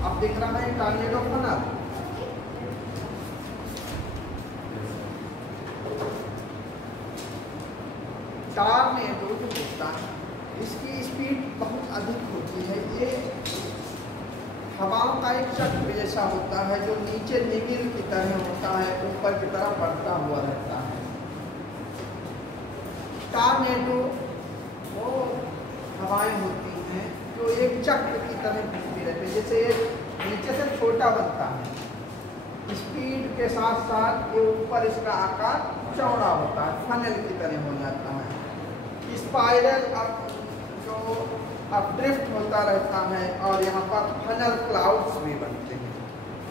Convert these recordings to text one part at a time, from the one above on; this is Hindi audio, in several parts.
अब दिख रहा है टॉर्नेडो फनल। टॉर्नेडो जो होता है इसकी स्पीड बहुत अधिक होती है। ये हवाओं का एक चक्र जैसा होता है जो नीचे निमिर की तरह होता है, ऊपर की तरफ बढ़ता हुआ रहता है। टॉर्नेडो वो हवाएं होती हैं जो एक चक्र की तरह घूमती रहती है, जैसे एक नीचे से छोटा बनता है, स्पीड के साथ साथ ये ऊपर इसका आकार चौड़ा होता है, फनल की तरह हो जाता है। स्पाइरल जो अपड्रिफ्ट होता रहता है और यहाँ पर फनल क्लाउड्स भी बनते हैं।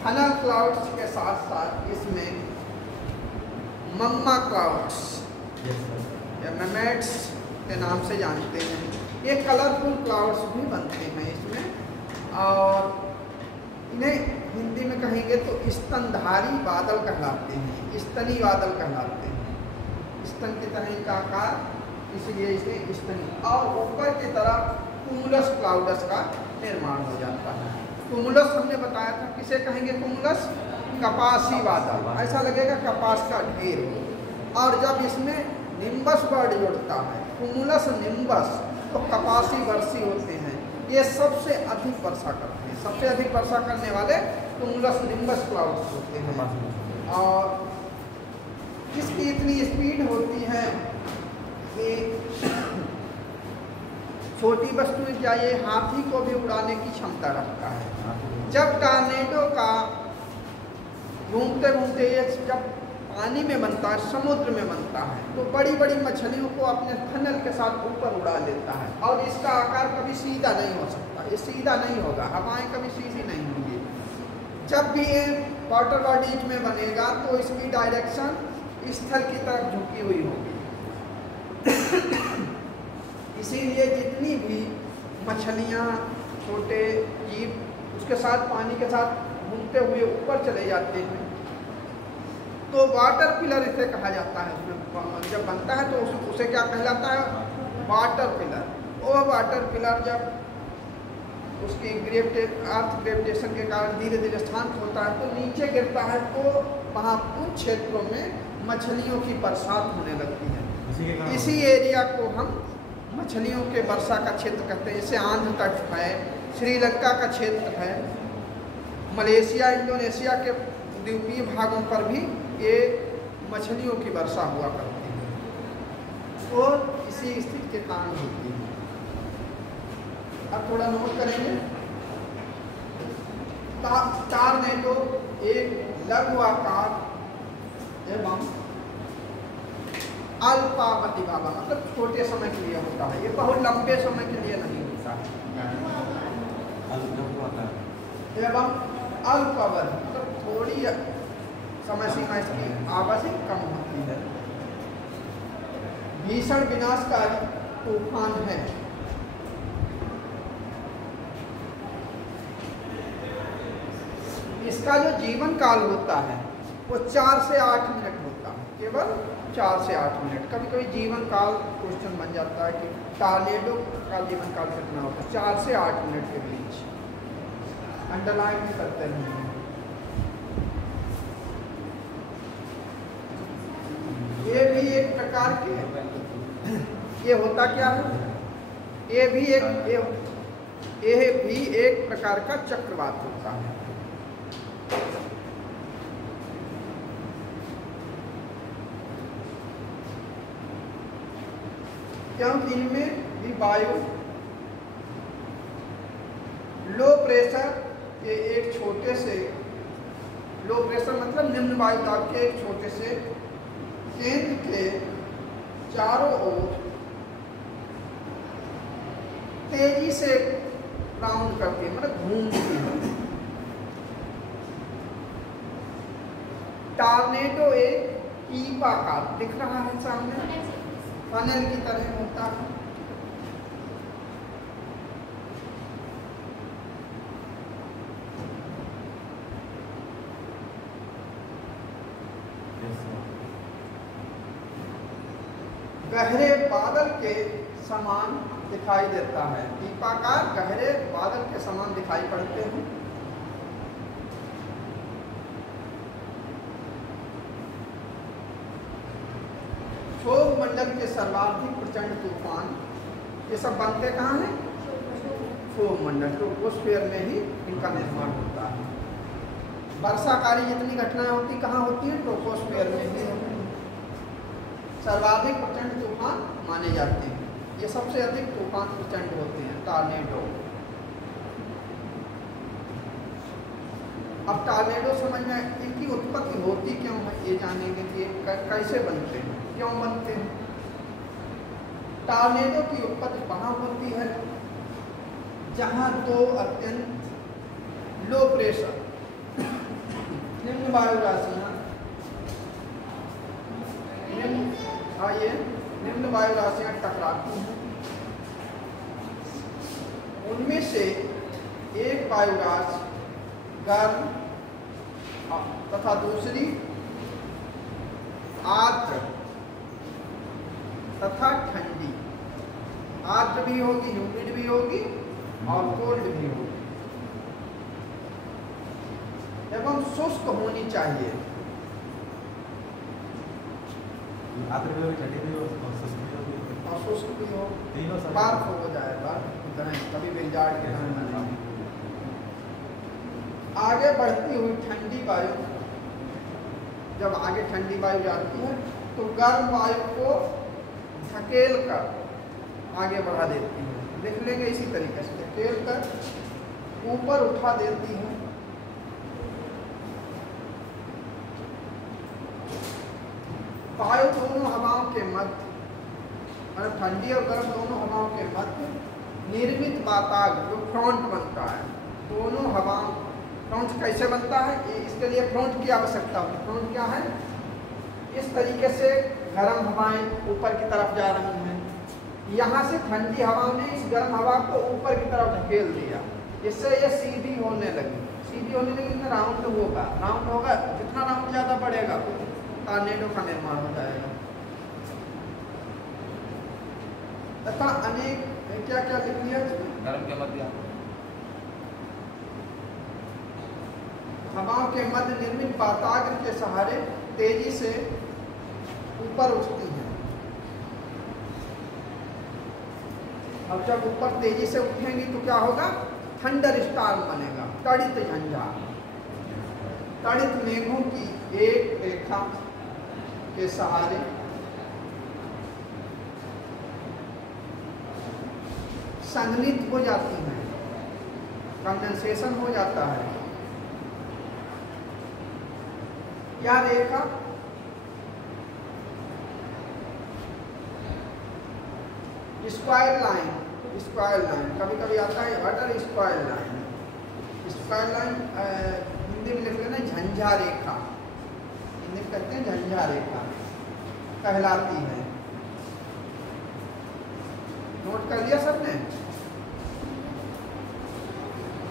फनल क्लाउड्स के साथ साथ इसमें मम्मा क्लाउड्स या मेमेट्स के नाम से जानते हैं, ये कलरफुल क्लाउड्स भी बनते हैं इसमें। और इन्हें हिंदी में कहेंगे तो स्तनधारी बादल कहलाते हैं, स्तनी बादल कहलाते हैं। स्तन की तरह इनका आकार, इसलिए इसे स्तनी। और ऊपर की तरफ कुमुलस क्लाउडस का निर्माण हो जाता है। कुमुलस हमने बताया था, किसे कहेंगे कुमुलस? कपासी बादल, ऐसा लगेगा कपास का ढेर हो। और जब इसमें निम्बस वर्ड जुड़ता है, कुमुलस निम्बस, तो कपासी वर्षी होते हैं। ये सबसे अधिक वर्षा करते हैं, सबसे अधिक वर्षा करने वाले कुमुलस निम्बस क्लाउड्स होते हैं। और इसकी इतनी स्पीड होती है कि छोटी वस्तुएं क्या, ये हाथी को भी उड़ाने की क्षमता रखता है। जब टॉर्नेडो का घूमते घूमते ये जब पानी में बनता है, समुद्र में बनता है, तो बड़ी बड़ी मछलियों को अपने फनल के साथ ऊपर उड़ा लेता है। और इसका आकार कभी सीधा नहीं हो सकता, ये सीधा नहीं होगा, हवाएं कभी सीधी नहीं होंगी। जब भी ये वाटर बॉडीज में बनेगा तो इसकी डायरेक्शन स्थल की तरफ झुकी हुई होगी। इसीलिए जितनी भी मछलियाँ, छोटे जीव उसके साथ पानी के साथ घूमते हुए ऊपर चले जाते हैं, तो वाटर पिलर इसे कहा जाता है। उसमें जब बनता है तो उसे क्या कहलाता है? Water pillar. वो वाटर पिलर जब उसकी अर्थ ग्रेविटेशन के कारण धीरे धीरे शांत होता है तो नीचे गिरता है, तो वहाँ उन क्षेत्रों में मछलियों की बरसात होने लगती है। इसी एरिया को हम मछलियों के वर्षा का क्षेत्र कहते हैं। जैसे आंध्र तट है, श्रीलंका का क्षेत्र है, मलेशिया, इंडोनेशिया के द्वीपीय भागों पर भी ये मछलियों की वर्षा हुआ करती है और इसी स्थिति के कारण होती है। अब थोड़ा नोट करेंगे। टॉर्नेडो एक लघु आकार एवं अल्पावधि वाला, मतलब छोटे समय के लिए होता है, ये बहुत लंबे समय के लिए नहीं होता है। एवं अल्पावधि मतलब थोड़ी समय सीमा इसकी आवश्यक कम होती है। भीषण विनाशकारी तूफान है। इसका जो जीवन काल होता है वो 4 से 8 मिनट होता है, केवल 4 से 8 मिनट। कभी कभी जीवन काल क्वेश्चन बन जाता है कि टॉर्नेडो का जीवन काल कितना होता है? 4 से 8 मिनट के बीच। अंडरलाइन भी करते हैं। ये भी एक प्रकार के, ये होता क्या है? ये भी एक प्रकार का चक्रवात होता है। क्योंकि इनमें भी वायु लो प्रेशर के एक छोटे से, लो प्रेशर मतलब निम्न वायु दाब के एक छोटे से केंद्र के चारों ओर तेजी से राउंड करती है, मतलब घूमती है। टॉर्नेडो एक कीपा का दिख रहा है सामने, फनल की तरह होता है। गहरे बादल के समान दिखाई देता है। दीपाकार गहरे बादल के समान दिखाई पड़ते हैं। क्षोभ मंडल के सर्वाधिक प्रचंड तूफान, ये सब बनते कहाँ हैं? क्षोभ मंडल, ट्रोपोस्फीयर में ही इनका निर्माण होता है। वर्षाकारी जितनी घटनाएं होती कहाँ होती हैं? ट्रोपोस्फीयर में ही होती हैं। सर्वाधिक प्रचंड तूफान माने जाते हैं। ये सबसे अधिक तूफान प्रचंड होते हैं, टॉर्नेडो। अब टॉर्नेडो समझ में, इनकी उत्पत्ति होती क्यों है ये जानेंगे कि कैसे बनते हैं, क्यों बनते हैं। टॉर्नेडो की उत्पत्ति वहाँ होती है जहाँ दो अत्यंत लो प्रेशर निम्न वायु राशियाँ निम्न वायु राशियाँ टकराती हैं। उनमें से एक वायु राशि गर्म तथा दूसरी आर्द्र तथा ठंडी। आर्द्र भी होगी, ह्यूमिड भी होगी और कोल्ड भी होगी एवं शुष्क होनी चाहिए। और शुष्क भी हो, बर्फ हो जाए, बर्फ कभी बिलजाड़ के समय। आगे बढ़ती हुई ठंडी वायु, जब आगे ठंडी वायु जाती है तो गर्म वायु को धकेल कर आगे बढ़ा देती है। लिख लेंगे इसी तरीके से, धकेल कर ऊपर उठा देती है। वायु दोनों हवाओं के मध्य, मतलब ठंडी और गर्म दोनों हवाओं के मध्य निर्मित वाताग जो फ्रंट बनता है, दोनों हवाओं, फ्रंट कैसे बनता है? इसके लिए फ्रंट की आवश्यकता होती है। फ्रंट क्या है? इस तरीके से गर्म हवाएं ऊपर की तरफ जा रही हैं, यहाँ से ठंडी हवाओं ने इस गर्म हवा को ऊपर की तरफ धकेल दिया, इससे ये सीधी होने लगी। सीधी होने लगी तो राउंड होगा, राउंड होगा, जितना राउंड ज़्यादा बढ़ेगा टॉर्नेडो का निर्माण हो जाएगा। तथा अनेक क्या क्या लिख लिया? गर्म के मध्य हवाओं के मध्य निर्मित वाताग्र के सहारे तेजी से ऊपर उठती हैं। अब जब ऊपर तेजी से उठेंगी तो क्या होगा? थंडर स्टॉर्म बनेगा, तड़ित झंझा। तड़ित मेघों की एक रेखा के सहारे संघनित हो जाती हैं, कंडेंसेशन हो जाता है। यह रेखा स्क्वायर लाइन कभी कभी आता है अटर square line. Square line Hindi में लिख लेना झंझा रेखा, हिंदी में कहते हैं झंझा रेखा कहलाती है। नोट कर लिया सबने?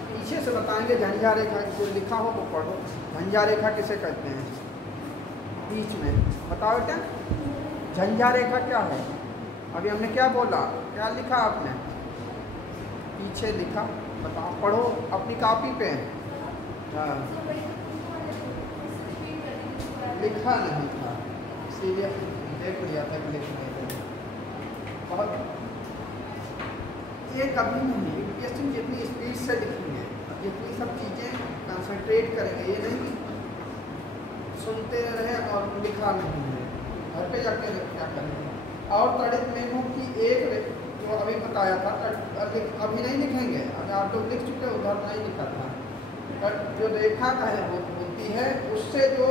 पीछे से बताएंगे झंझा रेखा, जो लिखा हो वो पढ़ो। झंझा रेखा किसे कहते हैं? बीच में बताओ क्या झंझा रेखा क्या है? अभी हमने क्या बोला, क्या लिखा आपने? पीछे लिखा, बताओ, पढ़ो अपनी कॉपी पे। हाँ, लिखा नहीं था, इसीलिए देख लिया था कि लिख नहीं था। बहुत ये कभी नहीं, यूपीएससी जितनी स्पीड से लिखेंगे, जितनी सब चीज़ें कंसंट्रेट करेंगे, ये नहीं सुनते रहे और लिखा नहीं है, घर पे जाके क्या करेंगे। और तड़ित मेघों की एक, जो अभी बताया था, अभी नहीं लिखेंगे, अगर आप लोग लिख चुके उधर नहीं लिखा था, बट जो रेखा का है वो होती है, उससे जो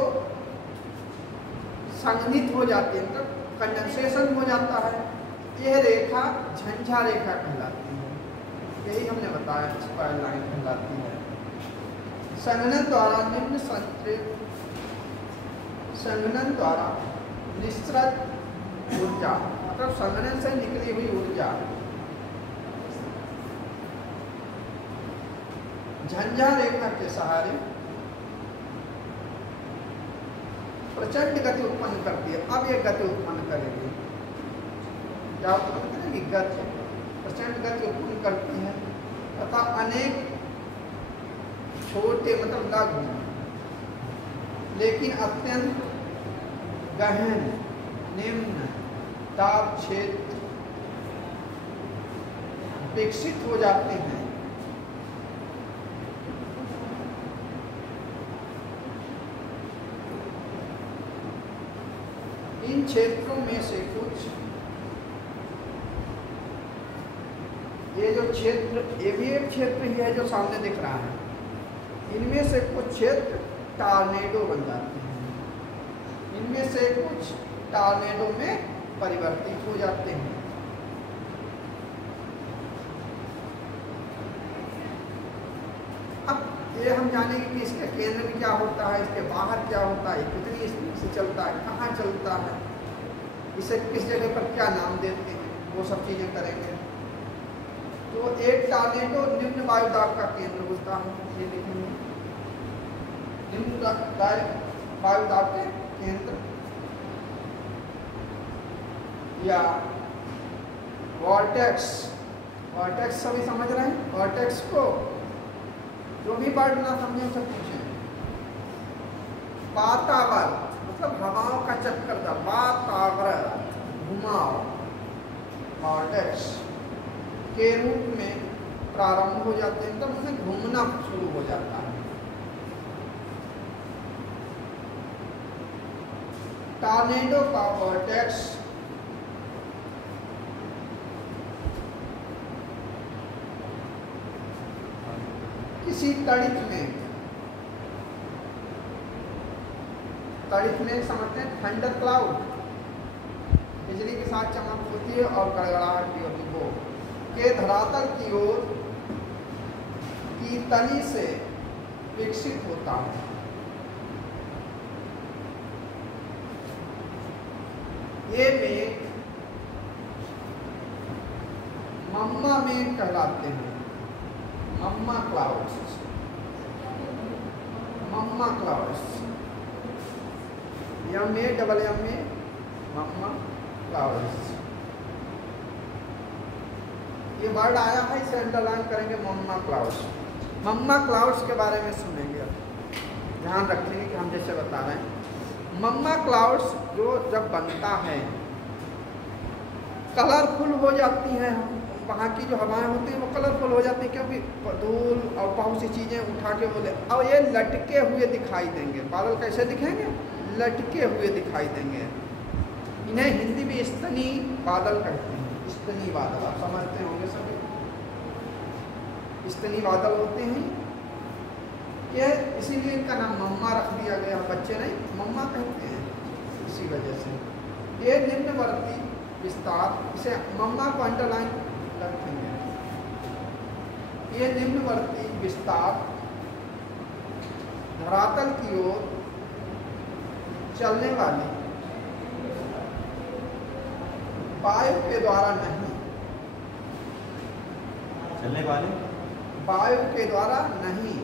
संघनित हो जाती है, मतलब कंडेंसेशन हो जाता है, यह रेखा झंझा रेखा कहलाती है। यही हमने बताया, स्क्वायर लाइन कहलाती है। संघनन द्वारा संघनन द्वारा निःसृत ऊर्जा, मतलब संघनन से निकली हुई ऊर्जा झंझा रेखा के सहारे प्रचंड गति उत्पन्न करती है। अब ये गति उत्पन्न करेगी, क्या होता है कि गति प्रचंड गति उत्पन्न करती है तथा अनेक छोटे मतलब लघु लेकिन अत्यंत गहन निम्न ताप क्षेत्र विकसित हो जाते हैं। इन क्षेत्रों में से कुछ, ये जो क्षेत्र, ये भी एक क्षेत्र ही है जो सामने दिख रहा है, इनमें से कुछ क्षेत्र टॉर्नेडो बन जाते हैं, इनमें से कुछ टॉर्नेडो में परिवर्तित हो जाते हैं। अब ये हम जानेंगे कि इसके केंद्र में क्या होता है, इसके बाहर क्या होता है, कितनी स्पीड से चलता है, कहाँ चलता है, इसे किस जगह पर क्या नाम देते हैं, वो सब चीज़ें करेंगे। तो एक टॉर्नेडो निम्न वायुदाब का केंद्र होता है, ये लिखेंगे निम्न वायुदाब के केंद्र, या वॉर्टेक्स। वॉर्टेक्स सभी समझ रहे हैं? वॉर्टेक्स को जो भी वर्ड ना समझे उसे पूछें। वातावरण मतलब हवाओं का चक्कर था, वातावरण घुमाव, वॉर्टेक्स के रूप में प्रारंभ हो जाते हैं, तब उन्हें घूमना शुरू हो जाता है। टॉर्नेडो का वॉर्टेक्स किसी तड़ित में समझते हैं थंडर क्लाउड, बिजली के साथ चमक होती है और गड़गड़ाहट भी होती है, वो के धरातल की ओर की तली से विकसित होता है। ये मेघ मम्मा मेघ कहलाते हैं, mamma clouds, mamma clouds, M A double M A, mamma clouds. ये वर्ड आया है, इसे अंडरलाइन करेंगे, मम्मा क्लाउड्स। मम्मा क्लाउड्स के बारे में सुनेंगे, ध्यान रखेंगे कि हम जैसे बता रहे हैं। मम्मा क्लाउड्स जो जब बनता है कलरफुल हो जाती है, वहाँ की जो हवाएं होती हैं वो कलरफुल हो जाती है, क्योंकि धूल और बहुत सी चीज़ें उठा के बोले, अब ये लटके हुए दिखाई देंगे। बादल कैसे दिखेंगे? लटके हुए दिखाई देंगे। इन्हें हिंदी में स्तनी बादल कहते हैं, स्तनी बादल, आप समझते होंगे सभी। स्तनी बादल होते हैं ये, इसीलिए इनका नाम मम्मा रख दिया गया, बच्चे नहीं मम्मा कहते हैं इसी वजह से। ये निम्नवर्ती विस्तार, इसे मम्मा को अंडरलाइन रखेंगे। ये निम्नवर्ती विस्तार धरातल की ओर चलने वाली वायु के द्वारा नहीं, चलने वाले वायु के द्वारा नहीं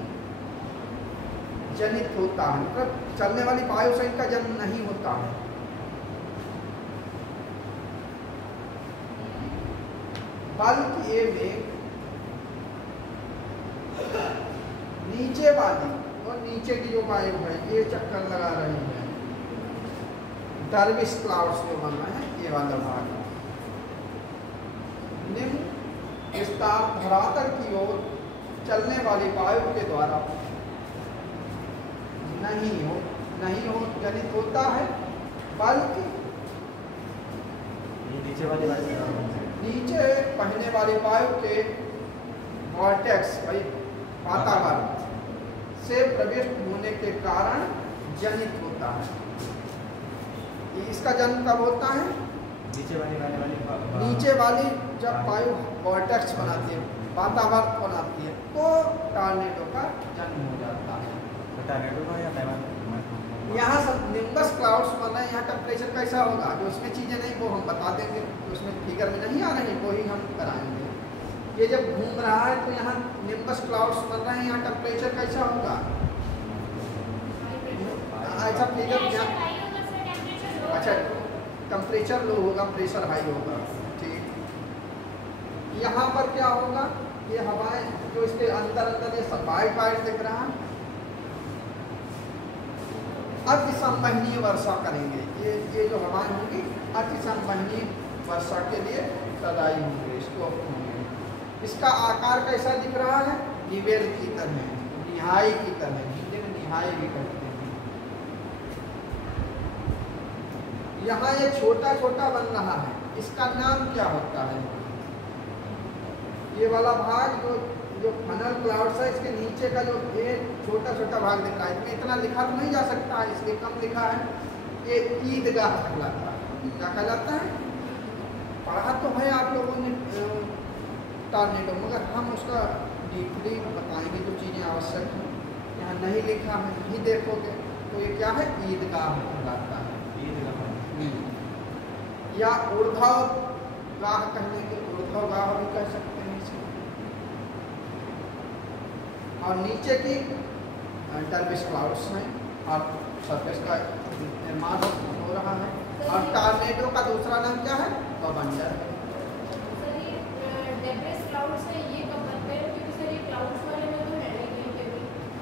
जनित होता है, मतलब चलने वाली वायु से इनका जन्म नहीं होता है। बल्कि ये मेघ नीचे वाली और नीचे की जो वायु है ये चक्कर लगा रही है, डर्विश क्लाउड्स जो बन रहे हैं, ये वाला भाग निम्न विस्तार धरातल की ओर चलने वाली वायु के द्वारा नहीं हो जनित होता है, बल्कि नीचे वाली नीचे बहने वाली वायु के वॉर्टेक्स वातावरण से प्रविष्ट होने के कारण जनित होता है। इसका जन्म कब होता है? नीचे वाली जब वायु वॉर्टेक्स बनाती है, वातावरण बनाती है, तो टॉर्नेडो का जन्म हो जाता है। यहाँ सब निम्बस क्लाउड्स बन रहे हैं, यहाँ टेम्परेचर कैसा होगा, जो उसमें चीज़ें नहीं वो हम बता देंगे, उसमें फिगर में नहीं आ रही वो ही हम कराएंगे। ये जब घूम रहा है तो यहाँ निम्बस क्लाउड्स बन रहे हैं, यहाँ टेम्परेचर कैसा होगा, ऐसा फिगर क्या, अच्छा टेम्परेचर लो होगा, प्रेशर हाई होगा। ठीक, यहाँ पर क्या होगा, ये हवाएं जो इसके अंदर अंदर ये सब वाइट वाइट दिख रहा है, अति संवहनीय वर्षा करेंगे। ये जो हवाएं होंगी अति संवहनीय वर्षा के लिए सदाई होंगे, इसको होंगे। इसका आकार कैसा दिख रहा है, निवेल की तरह, निहाई की तरह, नीचे में निहाई भी कहते हैं। यहाँ ये छोटा छोटा बन रहा है, इसका नाम क्या होता है? ये वाला भाग जो फनल क्लाउड्स है, इसके नीचे का जो ये छोटा छोटा भाग दिख रहा है, इसमें इतना लिखा तो नहीं जा सकता है, इसलिए कम लिखा है। ये ईदगाह कहलाता है। क्या कहलाता है? पढ़ा तो है आप लोगों ने टॉर्नेडो, मगर हम उसका डीपली बताएंगे जो चीज़ें आवश्यक हैं। यहाँ नहीं लिखा है, नहीं देखोगे तो ये क्या है, ईदगाह कहलाता है। या ऊर्ध्वगाह कहने के, ऊर्ध्वगाह भी कह सकते हैं इसे। और नीचे की टर्बिस क्लाउड्स हैं और सरफेस का निर्माण हो रहा है। और टॉर्नेडो का दूसरा नाम क्या है, बवंडर।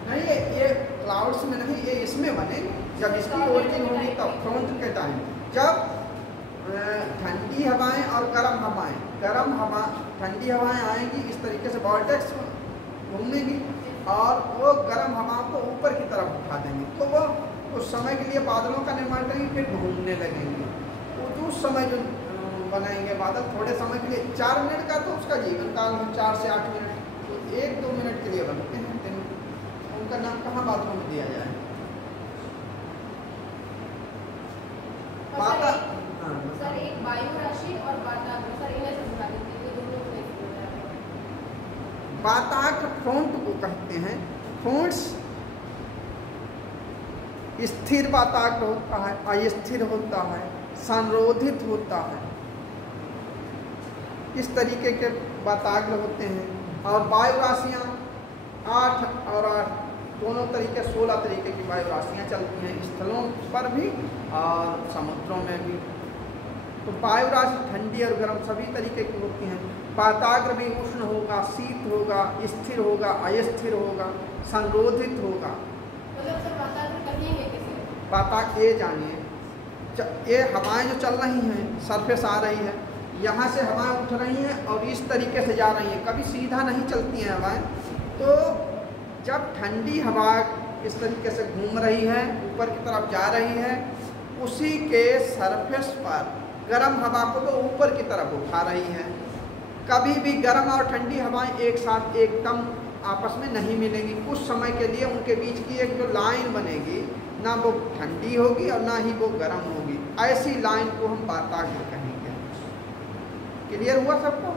नहीं, ये क्लाउड्स में नहीं, ये इसमें बने जब इसकी ओरिजिन होगी तब, फ्रंट के टाइम, जब ठंडी हवाएं और गर्म हवाएं, ठंडी हवाएं आएंगी इस तरीके से वॉर्टेक्स घूमेंगी और वो गर्म हवाओं को ऊपर की तरफ उठा देंगे, तो वो उस समय के लिए बादलों का निर्माण करेंगे, फिर घूमने लगेंगे। तो उस समय जो बनाएंगे बादल, थोड़े समय के लिए, 4 मिनट का तो उसका जीवन काल है, 4 से 8 मिनट, तो 1-2 मिनट के लिए बनते हैं। उनका नाम कहाँ बादलों में दिया जाए? सर एक वायु राशि और वाताग्र, सर इन्हें समझा दीजिए, ये दोनों वाताग्र फ्रंट को कहते हैं। फ्रंट्स स्थिर वाताग्र होता है, अस्थिर होता है, संरोधित होता है, इस तरीके के वाताग्र होते हैं। और वायु राशियाँ 8 और 8 दोनों तरीके, 16 तरीके की वायु राशियाँ चलती हैं, स्थलों पर भी और समुद्रों में भी। तो वायु राशि ठंडी और गर्म सभी तरीके की होती हैं। वाताग्र भी उष्ण होगा, शीत होगा, स्थिर होगा, अस्थिर होगा, संरोधित होगा। मतलब सर वाताग्र कहीं है किसी? वाताग्र ये जानिए, ये हवाएं जो चल रही हैं, सरफेस आ रही है, यहाँ से हवाएं उठ रही हैं और इस तरीके से जा रही हैं, कभी सीधा नहीं चलती हैं हवाएं। तो जब ठंडी हवा इस तरीके से घूम रही है, ऊपर की तरफ जा रही है, उसी के सरफेस पर गर्म हवा को वो ऊपर की तरफ उठा रही है। कभी भी गर्म और ठंडी हवाएं एक साथ एकदम आपस में नहीं मिलेंगी, कुछ समय के लिए उनके बीच की एक जो लाइन बनेगी, ना वो ठंडी होगी और ना ही वो गर्म होगी, ऐसी लाइन को हम वाताग्र कहेंगे। क्लियर हुआ सबको?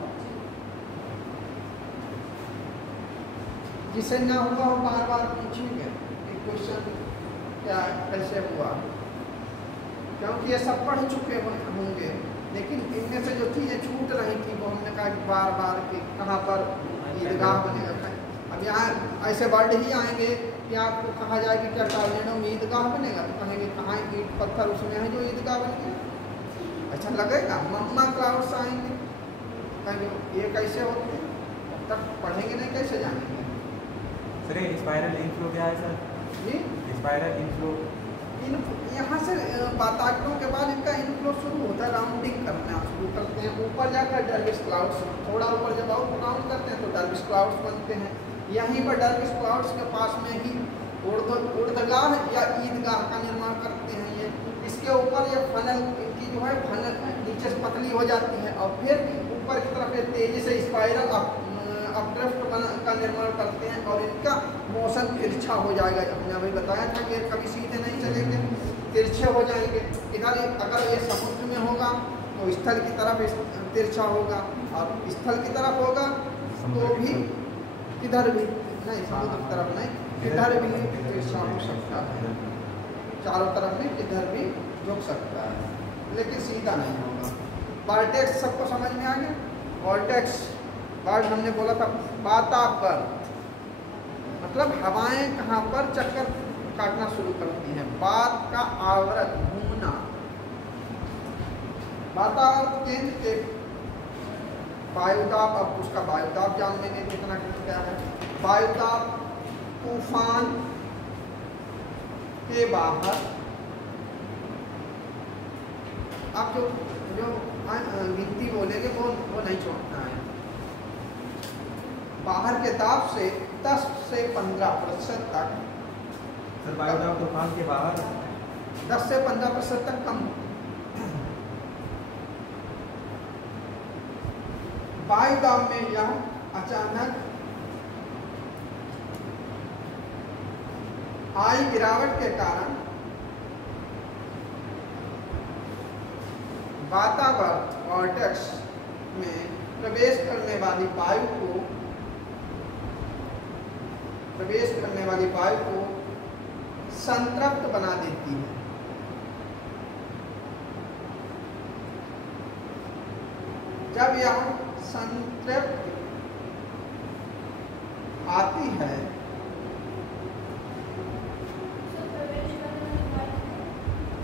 जिसे ना हुआ वो बार बार पूछेंगे कि क्वेश्चन क्या कैसे हुआ, क्योंकि ये सब पढ़ चुके होंगे, लेकिन इनमें से जो चीज़ें छूट रही थी वो हमने कहा कि बार बार कि कहाँ पर ईदगाह बनेगा। अब यहाँ ऐसे वर्ड ही आएंगे कि आपको कहा जाए कि क्या टॉर्नेडो में ईदगाह बनेगा, तो कहेंगे कहाँ ईंट पत्थर उसमें है जो ईदगाह बनेगा। अच्छा लगेगा? मम्मा क्लाउड्स आएंगे, कहेंगे ये कैसे होते हैं, तब तक पढ़ेंगे नहीं कैसे जानेंगे। सर स्पाइरल इनफ्लो क्या है सर? जी स्पाइरल इनफ्लो, यहाँ से वाताग्रों के बाद इनका इनफ्लो शुरू होता है, राउंडिंग करना शुरू करते हैं, ऊपर जाकर डर्विश क्लाउड्स, थोड़ा ऊपर जब आउट राउंड करते हैं तो डर्विश क्लाउड्स बनते हैं। यहीं पर डर्विश क्लाउड्स के पास में ही ऊर्ध्वगाह या ईदगाह का निर्माण करते हैं। ये इसके ऊपर ये फनल की जो है, फनल नीचे से पतली हो जाती है और फिर ऊपर की तरफ ये तेजी से स्पाइरल अपड्रिफ्ट का निर्माण करते हैं और इनका मोशन तिरछा हो जाएगा। हमने अभी बताया था कि कभी सीधे नहीं चलेंगे, तिरछे हो जाएंगे। इधर अगर ये समुद्र में होगा तो स्थल की तरफ तिरछा होगा, और स्थल की तरफ होगा तो भी इधर भी नहीं, समुद्र की तरफ नहीं, इधर भी तिरछा हो सकता है, चारों तरफ में इधर भी झुक सकता है, लेकिन सीधा नहीं होगा। वॉर्टेक्स सबको समझ में आ गया? वॉर्टेक्स वर्ड हमने बोला था, वाताग्र मतलब हवाएं कहाँ पर चक्कर काटना शुरू करती हैं, बात का आवृत घूमना, वातावरण केंद्र के वायुदाब, अब उसका वायुदाब जान लेंगे कितना क्या है। वायुदाब तूफान के बाहर, आप जो गिनती बोलेंगे वो नहीं छोड़ना है। बाहर के दाब से 10 से 15% तक, सर वायुदाब तूफान के बाहर 10 से 15% तक कम। वायुदाब में यह अचानक आई गिरावट के कारण वातावरण वॉर्टेक्स में प्रवेश करने वाली वायु को संतृप्त बना देती है। जब यह संतृप्त आती है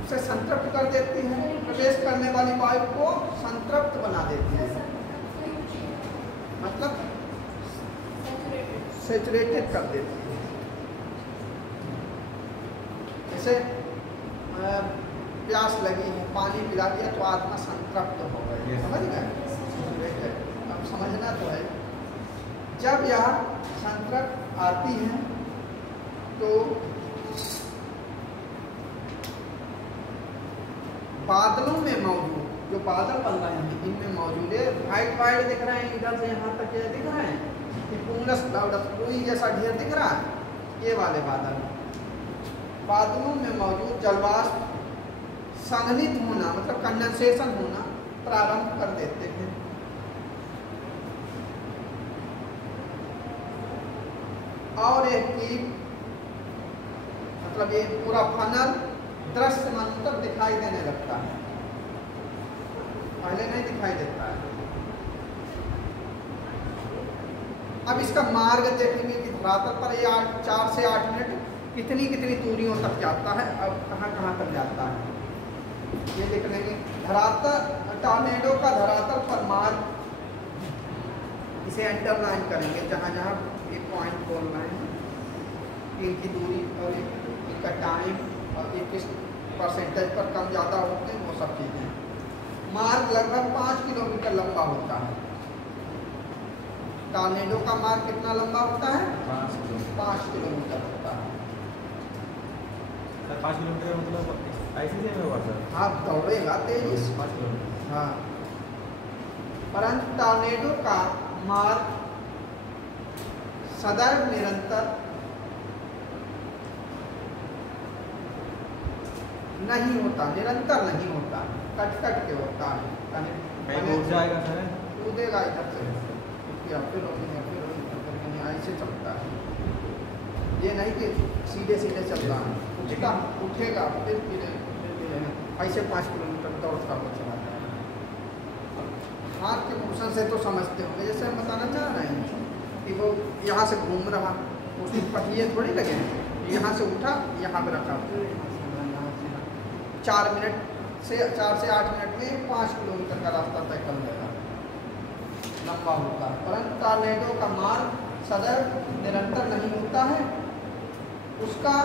उसे संतृप्त कर देती है, प्रवेश करने वाली वायु को संतृप्त बना देती है, मतलब सैचुरेटेड कर देती है। जैसे प्यास लगी है, पानी पिला दिया तो आत्मा संतृप्त हो गई, समझ गए? अब समझना तो है, जब यह संतृप्त आती है तो बादलों में मौजूद जो बादल बन रहे हैं इनमें मौजूद है, वाइट दिख रहे हैं, इधर से यहाँ तक ये दिख रहे हैं कि पूर्णस रुई जैसा ढेर दिख रहा है, ये वाले बादल। बादलों में मौजूद जलवाष्प संघनित होना मतलब कंडेंसेशन होना प्रारंभ कर देते हैं। और एक मतलब ये पूरा फनल दृश्य मतलब दिखाई देने लगता है, पहले नहीं दिखाई देता है। अब इसका मार्ग देखेंगे कि धरातल पर ये 4 से 8 मिनट कितनी दूरियों तक जाता है, अब कहाँ तक जाता है ये देख लेंगे। धरातल टॉर्नेडो का धरातल पर मार्ग, इसे अंडरलाइन करेंगे जहाँ ये पॉइंट बोल रहे हैं, इनकी दूरी और इनका टाइम और ये किस परसेंटेज पर कम ज़्यादा होते हैं वो सब चीज़ें। मार्ग लगभग 5 किलोमीटर लंबा होता है। टॉर्नेडो का मार्ग कितना लंबा होता है? 5 किलोमीटर होता है। 5 किलोमीटर मतलब ऐसे ही होगा सर? हाँ, दौड़ेगा तेजी से 5 किलोमीटर। हाँ, परंतु टॉर्नेडो का मार्ग सदैव निरंतर नहीं होता, निरंतर नहीं होता, कट के होता है। कहीं उड़ जाएगा सर? कूदेगा इधर से, फिर ऐसे चलता है, ये नहीं कि सीधे चलता है, उठेगा फिर ऐसे 5 किलोमीटर दौड़ता हुआ चला जाएगा। हाथ के मोशन से तो समझते होंगे, जैसे हम बताना चाह रहे हैं कि वो यहाँ से घूम रहा, उसकी पहिए थोड़ी लगे, यहाँ से उठा यहाँ पे रखा, 4 से 8 मिनट में 5 किलोमीटर का रास्ता तय कर लेगा, लंबा होता है। परंतु टॉर्नेडो का मार्ग सदैव निरंतर नहीं होता है। उसका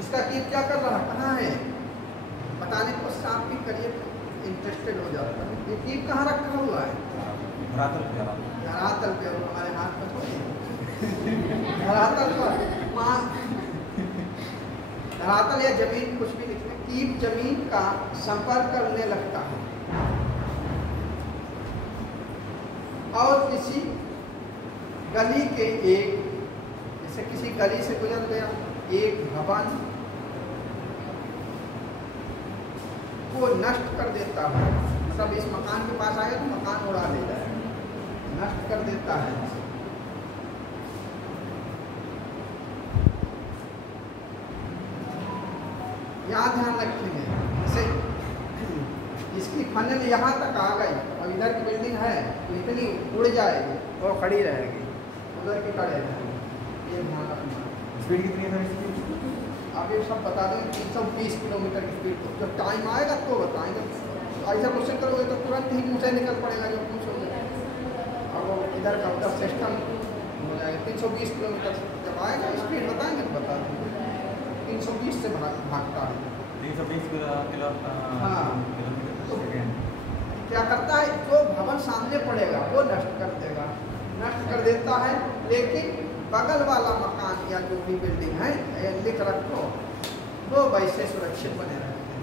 इसका कीप क्या कर रहा, कहाँ है बताने को आप भी करिए, इंटरेस्टेड हो जाता है। ये कीप कहाँ रखा हुआ है? धरातल पे, और हमारे हाथ में थोड़ी धरातल पर। धरातल या जमीन कुछ भी लिखने, कीप जमीन का संपर्क करने लगता है और किसी गली के जैसे किसी गली से गुजर गया एक भवन को नष्ट कर देता है, मतलब इस मकान के पास आएगा तो मकान उड़ा देता है, नष्ट कर देता है। यहाँ ध्यान रखेंगे, जैसे इसकी फनल यहाँ तक आ गई और इधर की बिल्डिंग है तो इतनी उड़ जाएगी और खड़ी रहेगी, उधर की खड़े रहेगी, ये ध्यान रखना। स्पीड कितनी है सर इसकी? आगे सब बता देंगे 320 किलोमीटर की स्पीड। तो जब टाइम आएगा तो बताएंगे। ऐसा क्वेश्चन करोगे तो तुरंत ही मुँह से निकल पड़ेगा जब पूछोगे, और वो इधर का उधर सिस्टम हो जाएगा। 320 किलोमीटर जब आएगा स्पीड बताएंगे तो बता देंगे। 320 से भागता है। 320 किलोमीटर सेकेंड। क्या करता है, जो भवन सामने पड़ेगा वो नष्ट कर देगा, नष्ट कर देता है। लेकिन बगल वाला मकान या जो भी बिल्डिंग है लिख रखो, वो वैसे सुरक्षित बने रहते हैं।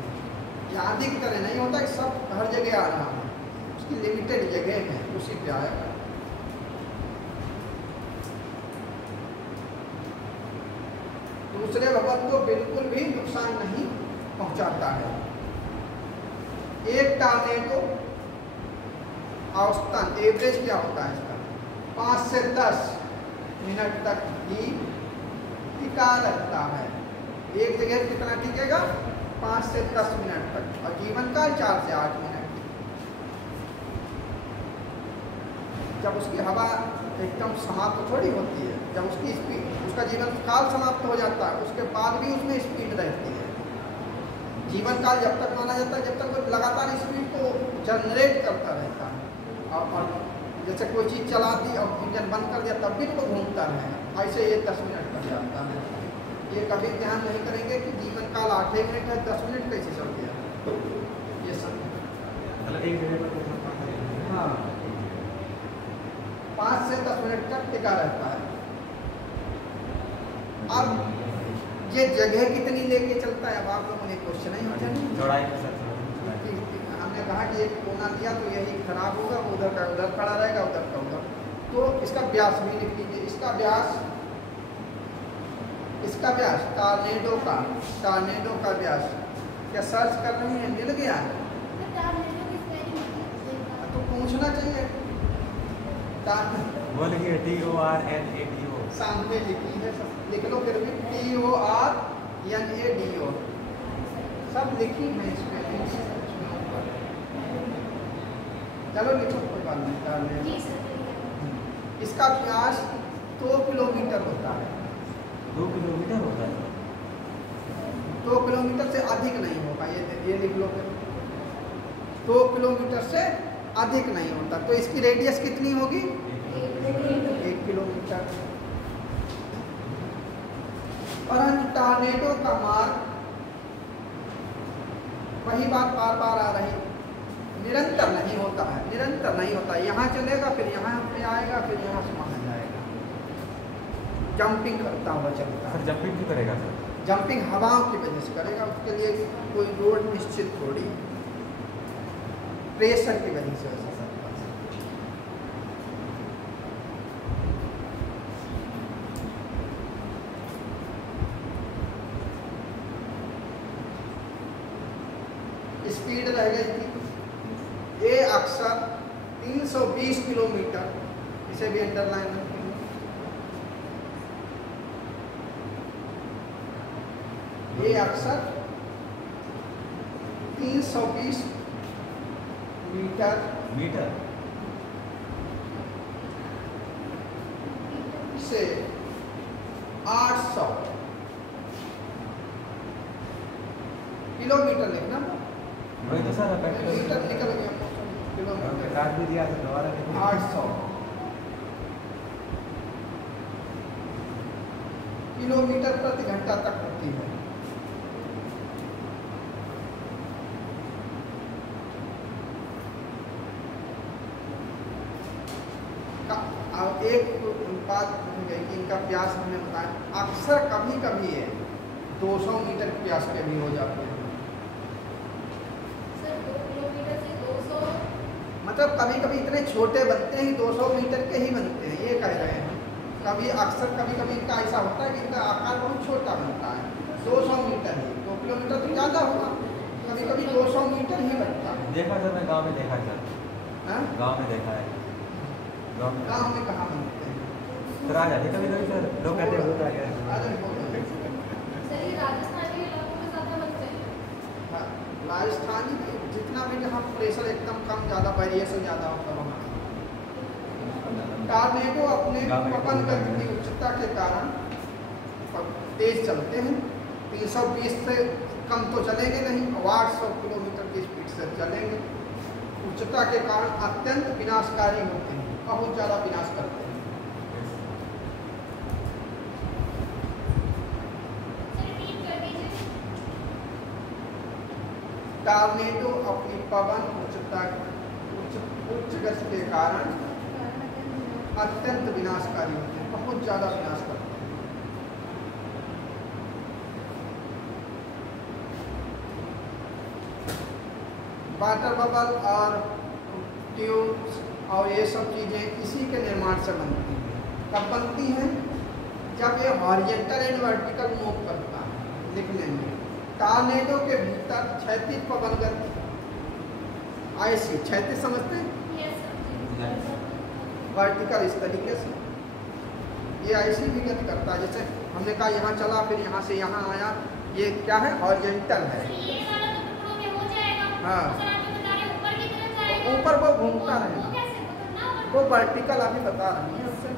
या अधिकतर नहीं होता कि सब हर जगह आ रहा है, उसकी लिमिटेड जगह है, उसी पे आएगा। दूसरे भवन को बिल्कुल भी नुकसान नहीं पहुंचाता है। एक टॉर्नेडो औसतन एवरेज क्या होता है इसका, 5 से 10 मिनट तक ही टिका रहता है। एक जगह कितना टिकेगा, 5 से 10 मिनट तक, और जीवन काल 4 से 8 मिनट। जब उसकी हवा एकदम समाप्त थोड़ी होती है, जब उसकी स्पीड, उसका जीवन काल समाप्त हो जाता है, उसके बाद भी उसमें स्पीड रहती है। जीवन काल जब तक माना जाता है जब तक वो लगातार स्पीड को जनरेट करता रहता है। और जैसे कोई चीज़ चला दी और इंजन बंद कर दिया तब भी तो घूमता रहेगा, ऐसे ये 10 मिनट तक जाता है। ये कभी ध्यान नहीं करेंगे कि जीवन काल 8 मिनट है, 10 मिनट कैसे चल गया, ये सब मतलब एक जगह पर हाँ 5 से 10 मिनट तक टिका रहता है। अब ये जगह कितनी लेके चलता है, अब आप लोगों ने क्वेश्चन ही होता है चौड़ाई के साथ हमने कहा कि एक कोना दिया तो यही खराब होगा, उधर का उधर खड़ा रहेगा, उधर का उधर। तो इसका व्यास भी लिख लीजिए। इसका व्यास टॉर्नेडो का व्यास क्या सर्च कर रही है, मिल गया है तो पूछना चाहिए। वो लिखिए TORNADO, सामने लिखी है, सब लिख लो फिर भी TORNADO सब लिखी है इसमें। चलो लिखो, कोई बात नहीं। इसका व्यास 2 किलोमीटर होता है। 2 किलोमीटर होता है? 2 किलोमीटर से अधिक नहीं होगा, ये लिख लो फिर। 2 किलोमीटर से अधिक नहीं होता, तो इसकी रेडियस कितनी होगी, 1 किलोमीटर। परंतु टॉर्नेडो का मार्ग, वही बात बार बार आ रही, निरंतर नहीं होता है, निरंतर नहीं होता है। यहाँ चलेगा फिर यहाँ पे आएगा, फिर यहाँ से वहाँ जाएगा, जंपिंग करता हुआ चलता है। सर जंपिंग क्यों करेगा सर? जंपिंग हवाओं की वजह से करेगा, उसके लिए कोई रोड निश्चित थोड़ी, प्रेशर की वजह से ऐसा करता है। स्पीड रह गई थी ये अक्सर 320 किलोमीटर, इसे भी अंडरलाइन रखेंगे। ये अक्सर 320 मीटर से 800 किलोमीटर लिखना, वही तो सर मीटर निकल गया, किलोमीटर काट भी दिया तो दोबारा 800 किलोमीटर प्रति घंटा तक होती है। अब एक बात कि इनका प्यास हमने बताया, अक्सर कभी कभी है 200 मीटर प्यास पे भी हो जाते हैं। सर 2 किलोमीटर से 200, मतलब कभी कभी इतने छोटे बनते हैं, 200 मीटर के ही बनते हैं, ये कह रहे हैं। कभी अक्सर कभी कभी इनका ऐसा होता है कि इनका आकार बहुत छोटा बनता है, 200 मीटर ही, 2 किलोमीटर तो ज़्यादा होगा, कभी कभी 200 मीटर ही बनता है। देखा सर, मैं गांव में देखा सर, गांव में देखा है। गाँव में कहाँ बनते हैं सर? आ जाते कभी कभी सर, लोग कहते हैं बहुत आ गया। सर ये राजस्थानी इलाकों में ज़्यादा बनते हैं। राजस्थानी जितना भी जहाँ प्रेशर एकदम कम ज़्यादा वेरिएशन ज़्यादा होता है वहाँ। टॉर्नेडो अपने पवन गति की उच्चता के कारण तेज चलते हैं, 320 से कम तो चलेंगे नहीं, 800 किलोमीटर की स्पीड से चलेंगे। उच्चता के कारण अत्यंत विनाशकारी होते हैं, बहुत ज़्यादा विनाश करते हैं। टॉर्नेडो अपनी पवन उच्चता उच्च गति के कारण अत्यंत विनाशकारी होते हैं, बहुत ज़्यादा विनाश करते हैं। वाटर बबल और ट्यूब्स और ये सब चीज़ें इसी के निर्माण से बनती हैं। कब बनती हैं? जब ये हॉरिजॉन्टल एंड वर्टिकल मूव करता है। लिख लेंगे, टॉर्नेडो के भीतर क्षैतिज पवन गति ऐसी, क्षैतिज समझते हैं, वर्टिकल इस तरीके से, ये ऐसी भी गति करता है। जैसे हमने कहा यहाँ चला, फिर यहाँ से यहाँ आया, ये क्या है? हॉरिजॉन्टल है। हाँ, ऊपर वो घूमता रहे, वो वर्टिकल अभी बता रही है उससे।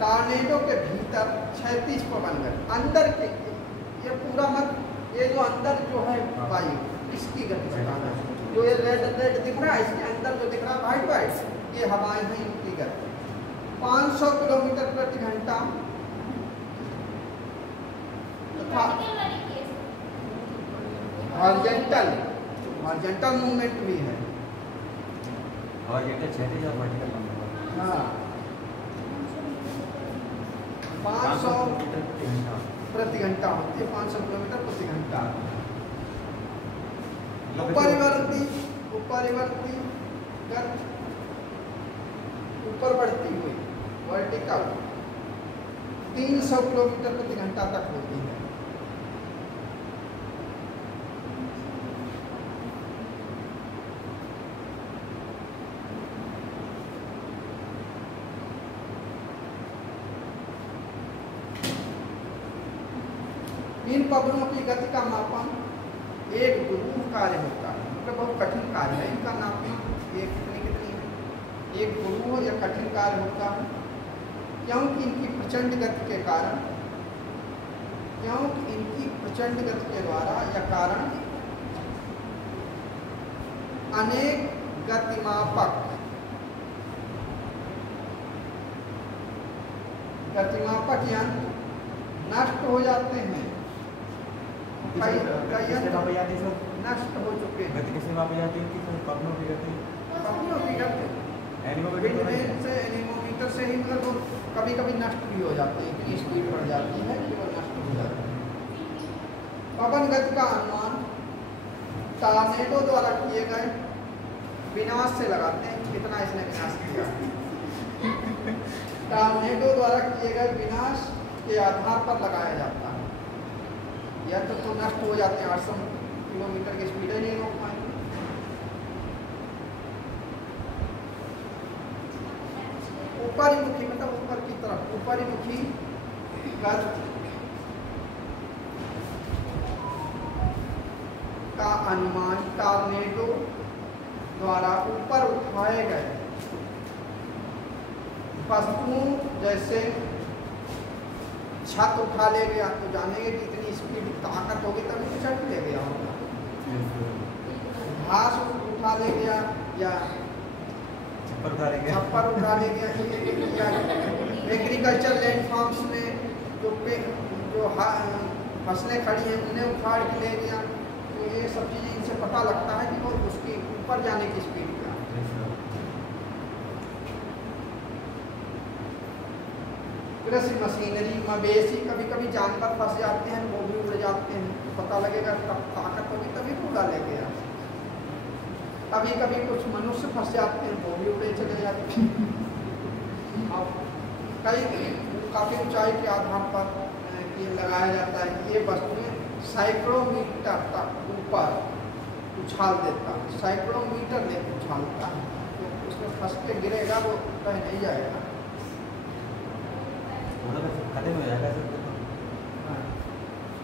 टॉर्नेडो के भीतर क्षैतिज पवन गति, अंदर के ये पूरा मत, ये जो अंदर जो है वायु, इसकी गति बताना है। जो ये रेड रेड दिख रहा है, इसके अंदर जो दिख रहा है वाइट वाइट, ये हवाएं हैं, इनकी गति 500 किलोमीटर प्रति घंटा तथा हॉरिजॉन्टल मूवमेंट भी है। हॉरिजॉन्टल क्षैतिज और वर्टिकल मूवमेंट। हाँ, 500 प्रति घंटा होती है, 500 किलोमीटर प्रति घंटा। उपरिवर्ती गति ऊपर बढ़ती हुई वर्टिकल 300 किलोमीटर प्रति घंटा तक होती है। इन पवनों की गति का मापन एक दुर्गम कार्य होता है, मतलब बहुत कठिन कार्य है इनका नापना। एक कितनी एक दुर्गम या कठिन कार्य होता है, क्योंकि इनकी प्रचंड गति के कारण, क्योंकि इनकी प्रचंड गति के द्वारा या कारण अनेक गतिमापक यंत्र नष्ट हो जाते हैं, कई यंत्र नष्ट हो चुके हैं। गति किससे मापी जाती है? पवनों की गति, पवनों की गति एनीमोमीटर से ही, मतलब कभी कभी नष्ट भी हो जाते हैं, इतनी स्पीड बढ़ जाती है कि वो नष्ट हो जाते हैं। पवन गति का अनुमान टॉर्नेडो द्वारा किए गए विनाश से लगाते हैं, कितना इसने विनाश किया। टॉर्नेडो द्वारा किए गए विनाश के आधार पर लगाया जाता है। यंत्र तो नष्ट हो जाते हैं, 800 किलोमीटर की स्पीड नहीं रोक पाएंगे। ऊपरीमुखी मतलब ऊपर की तरफ, ऊपरीमुखी गति का अनुमान टॉर्नेडो द्वारा ऊपर उठाए गए वस्तुओं जैसे छत उठा ले गया, तो जानेंगे कि इतनी स्पीड ताकत होगी तभी तो छत ले गया होगा। घास उठा ले गया या छप्पर उठा ले गया, या एग्रीकल्चर लैंड फार्म्स में जो फसलें खड़ी हैं उन्हें उखाड़ के ले गया। तो ये सब चीज़ें इनसे पता लगता है कि वो उसकी ऊपर जाने की स्पीड क्या है। कृषि मशीनरी, मवेशी, कभी कभी जानवर फंस जाते हैं, वो भी उड़ जाते हैं, तो पता लगेगा तब ताकत होगी तभी तो उड़ा ले गया। कभी कभी कुछ मनुष्य फंस जाते हैं, वो भी उड़े चले जाते हैं। अब काफ़ी ऊंचाई के आधार पर ये लगाया जाता है। ये वस्तुएं सैकड़ों मीटर तक ऊपर उछाल देता है, सैकड़ों मीटर ले उछालता है, तो उसमें फंस के गिरेगा, वो कहीं नहीं जाएगा।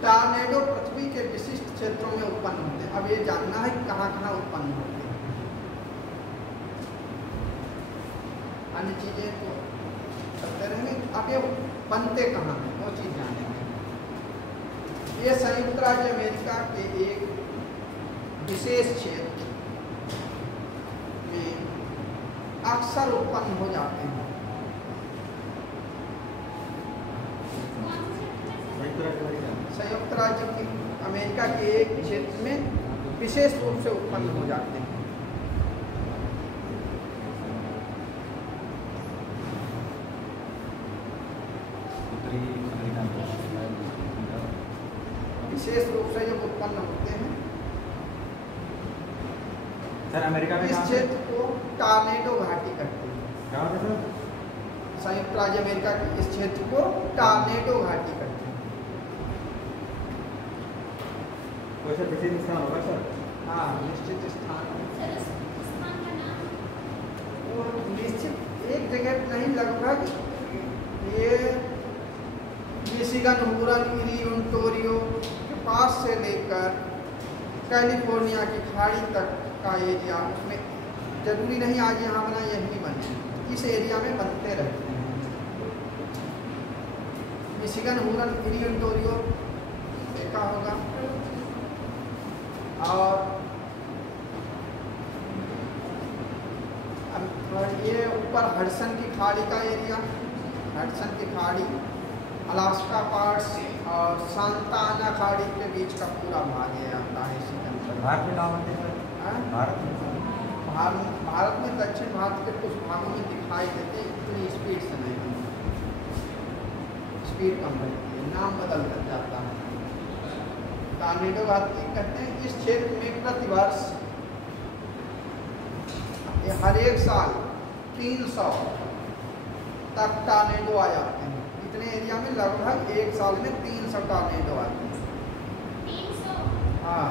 टॉर्नेडो पृथ्वी के विशिष्ट क्षेत्रों में उत्पन्न होते हैं। अब ये जानना है कि कहाँ कहाँ उत्पन्न होते हैं। अन्य चीजें तो करते रहेंगे। अब ये बनते कहाँ हैं वो चीज़ जानेंगे। ये संयुक्त राज्य अमेरिका के एक विशेष क्षेत्र में अक्सर उत्पन्न हो जाते हैं। संयुक्त राज्य की अमेरिका के एक क्षेत्र में विशेष रूप से उत्पन्न हो जाते हैं। विशेष रूप से जब उत्पन्न होते हैं सर अमेरिका में इस क्षेत्र को टॉर्नेडो घाटी कहते हैं। क्या होता है सर? संयुक्त राज्य अमेरिका के इस क्षेत्र को टॉर्नेडो घाटी कहते हैं। कोई सर विशेष स्थान होगा सर? हाँ, निश्चित स्थान और निश्चित एक जगह नहीं, लगभग ये मिशिगन, हुरन, इरी, ओंटारियो के पास से लेकर कैलिफोर्निया की खाड़ी तक का एरिया, उसमें जरूरी नहीं आज यहाँ बना यही बने, इस एरिया में बनते रहते हैं। मिशिगन, हुरन, इरी, ओंटारियो देखा होगा। और ये ऊपर हडसन की खाड़ी का एरिया, हडसन की खाड़ी, अलास्का पार्ट्स और सांता आना खाड़ी के बीच का पूरा भाग ये आता है इसी के अंतर्गत। भारत में कहाँ बनते हैं? भारत में भारत में दक्षिण भारत के कुछ भागों में दिखाई देते, इतनी स्पीड से नहीं बनते, स्पीड कम रहती है, नाम बदल जाता है। टॉर्नेडो घाटी कहते हैं इस क्षेत्र में प्रतिवर्ष हर एक साल 300 तक टॉर्नेडो आ जाते हैं। इतने एरिया में लगभग एक साल में 300 टॉर्नेडो आते हैं। 300? हाँ,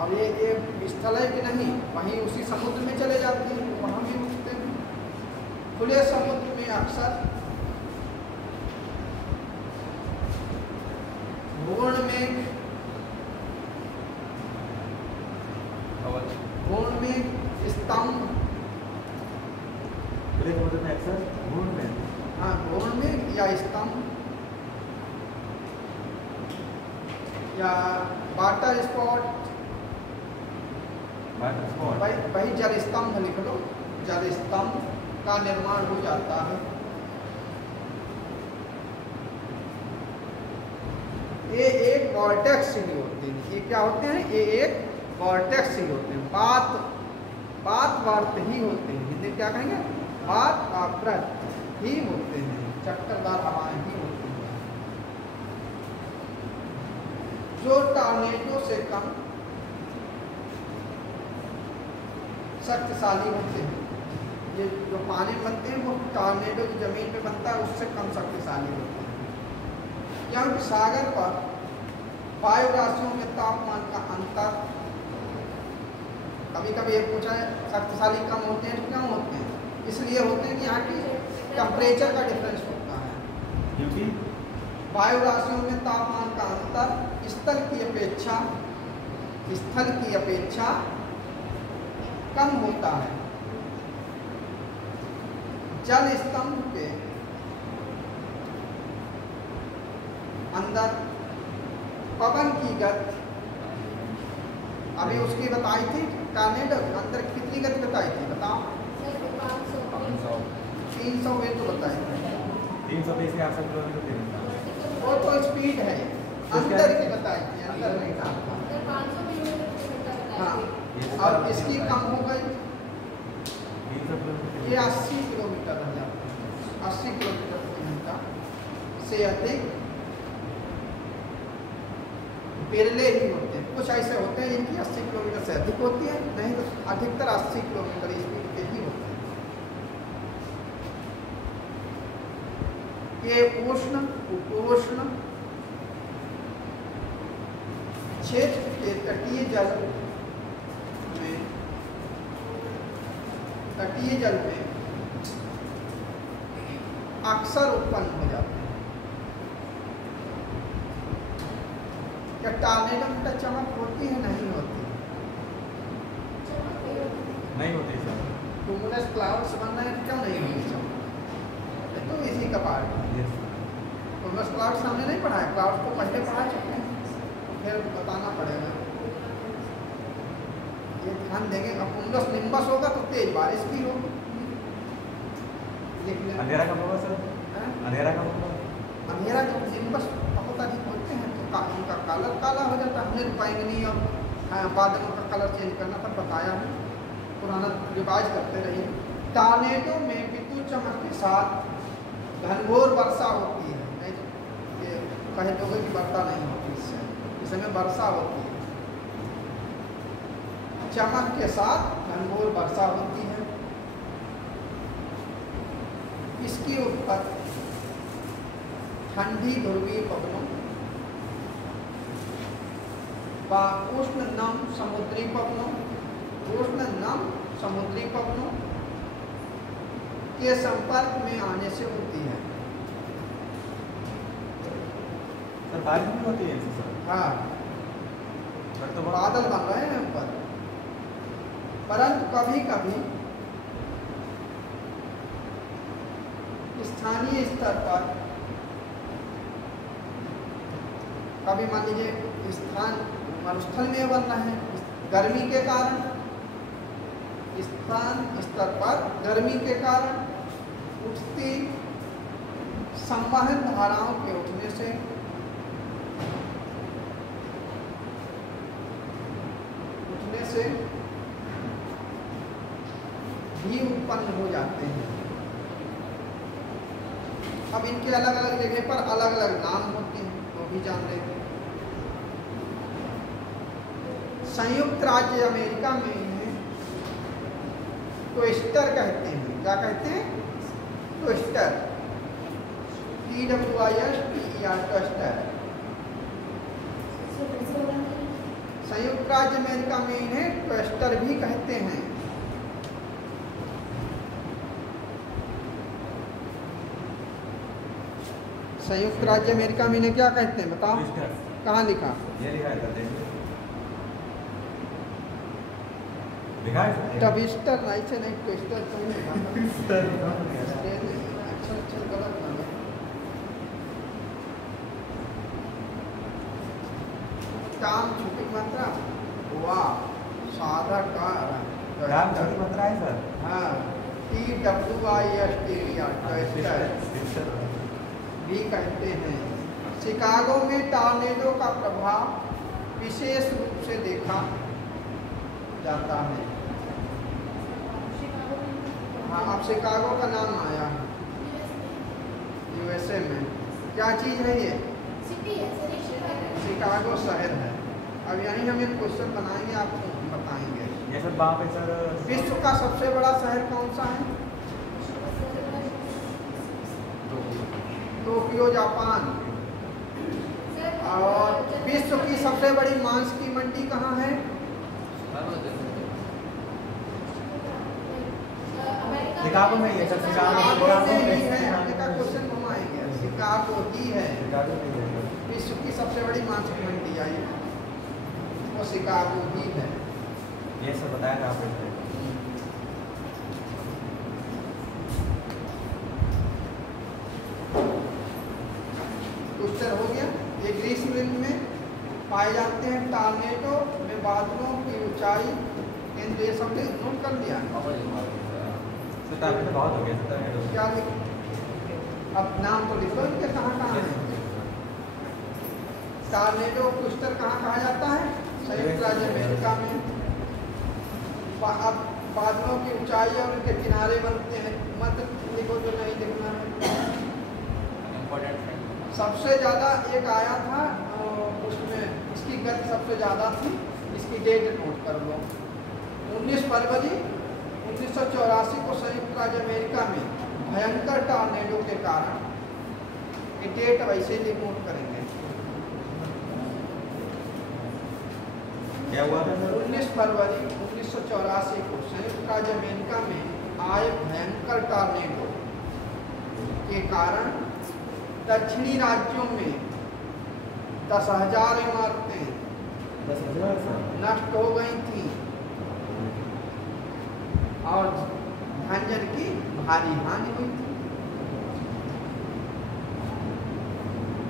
अब ये स्थल है कि नहीं, वहीं उसी समुद्र में चले जाते हैं, वहाँ भी उठते हैं। खुले समुद्र में अक्सर घूर्ण में स्तंभ, हाँ घूर्ण में या स्तंभ या वाटर स्पॉट, वही जल स्तंभ लिख लो, जल स्तंभ का निर्माण हो जाता है। ये एक वॉर्टेक्स ही होते हैं। ये क्या होते हैं? ये एक वॉर्टेक्स ही होते हैं, बात वार्त ही होते हैं। हिंदी क्या कहेंगे? बात वार्त ही होते हैं, चक्करदार हवाएं ही होती हैं, जो टॉर्नेडो से कम शक्तिशाली होते हैं। ये जो पानी बनते हैं वो टॉर्नेडो की जमीन पे बनता है, उससे कम शक्तिशाली होते हैं, क्योंकि सागर पर वायु राशियों में तापमान का अंतर, कभी कभी ये पूछा है शक्तिशाली कम होते हैं, क्यों होते हैं? इसलिए होते हैं कि यहाँ की टेम्परेचर का डिफरेंस होता है, क्योंकि वायु राशियों में तापमान का अंतर स्थल की अपेक्षा कम होता है। जल स्तंभ के अंदर पवन की गति, अभी उसकी बताई थी, टॉर्नेडो के अंदर कितनी गति बताई थी, बताओ? 300 में तो बताई थी, 320 के आसपास किलोमीटर, वो तो स्पीड है, अंदर की बताई थी, अंदर नहीं था। 500 किलोमीटर। हाँ, और इसकी कम हो गई, ये 80 किलोमीटर रह जाता है, 80 किलोमीटर प्रति घंटा से अधिक बिरले ही होते हैं। कुछ ऐसे होते हैं जिनकी 80 किलोमीटर से अधिक होती है, नहीं तो अधिकतर 80 किलोमीटर स्पीड के ही होते हैं। ये उष्ण उपोष्ण क्षेत्र के तटीय जल में अक्सर उत्पन्न हो जाते हैं। क्या टॉर्नेडो में चमक होती है? नहीं होती, नहीं होती सर। टूमुलस क्लाउड्स बन रहे हैं, क्यों नहीं होगी चमक? तो इसी का पार्ट है। टूमुलस क्लाउड्स हमने नहीं पढ़ा है, क्लाउड्स को पहले पढ़ा चुके हैं, फिर बताना पड़ेगा। ये ध्यान देंगे। अब टूमुलस निम्बस होगा तो तेज बारिश भी होगी। अंधेरा कब होगा सर? अंधेरा कब होगा? अंधेरा जब निम्बस बहुत अधिक होते हैं तो उनका कलर काला हो जाता है। हमने बैंगनी और बादलों का कलर चेंज करना था, बताया है, पुराना रिवाइज करते रहिए। टॉर्नेडो में विद्युत चमक के साथ घनघोर वर्षा होती है। नहीं तो ये कहे लोगों की वर्षा नहीं होती, इससे इस समय वर्षा होती है। चमक के साथ घनघोर वर्षा होती है। इसके ऊपर ठंडी ध्रुवीय पवनों व उष्ण नम समुद्री पवनों के संपर्क में आने से होती है। सर बारिश भी होती है सर? हाँ, तो बादल बन रहे हैं ऊपर, परंतु कभी कभी स्थानीय स्तर पर, कभी मान लीजिए स्थान मरुस्थल में बन रहे हैं गर्मी के कारण, स्थान स्तर पर गर्मी के कारण उठती संवहन धाराओं के उठने से भी उत्पन्न हो जाते हैं। अब इनके अलग अलग जगह पर अलग अलग नाम होते हैं, वो भी जान लेते हैं। संयुक्त राज्य अमेरिका में इन्हें ट्विस्टर कहते हैं। क्या कहते हैं? Twister, TWISTER, twister. संयुक्त राज्य अमेरिका में इन्हें ट्विस्टर भी कहते हैं। संयुक्त राज्य अमेरिका में इन्हें क्या कहते हैं बताओ? कहाँ लिखा? ये लिखा है ट्विस्टर नहीं से नहीं, ट्विस्टर कहीं लिखा। अच्छा गलत ना है। काम छोटी मात्रा वाह साधा का नाम छोटी मात्रा है सर? हाँ, TWISTER ट्विस्टर भी कहते हैं। शिकागो में टॉर्नेडो का प्रभाव विशेष रूप से देखा जाता है। हाँ, अब शिकागो का नाम आया है USA में। क्या चीज़ है ये? शिकागो शहर है। अब यहीं हम एक क्वेश्चन बनाएंगे, आपको बताएंगे। ये सर वहाँ पे सर विश्व का सबसे बड़ा शहर कौन सा है? Tokyo, Japan. और विश्व की सबसे बड़ी मांस की मंडी कहाँ है? शिकागो में ये सर। शिकागो में ही है। का क्वेश्चन घुमाएंगे। शिकागो ही है विश्व की सबसे बड़ी मांस की मंडी। आई वो शिकागो ही है। ये सब बताया था आपने। ट्विस्टर हो गया। ये ग्रीष्म ऋतु में पाए जाते हैं। टॉर्नेडो में बादलों की ऊंचाई केंद्र, ये सब नोट कर लिया। तो बहुत हो गया। क्या अब नाम तो लिखो इनके, कहाँ कहाँ है। टॉर्नेडो ट्विस्टर कहाँ कहा जाता है? संयुक्त राज्य अमेरिका में। अब बादलों की ऊंचाई और उनके किनारे बनते हैं। मत लिखो जो नहीं लिखना है। सबसे ज़्यादा एक आया था उसमें, इसकी गति सबसे ज़्यादा थी। इसकी डेट नोट कर लो, 19 फरवरी 1984 को संयुक्त राज्य अमेरिका में भयंकर टॉर्नेडो के कारण, ये डेट वैसे ही नोट करेंगे। क्या हुआ था? 19 फरवरी 1984 को संयुक्त राज्य अमेरिका में आए भयंकर टॉर्नेडो के कारण दक्षिणी राज्यों में 10,000 इमारतें नष्ट हो गई थी और खंजर की भारी हानि हुई थी।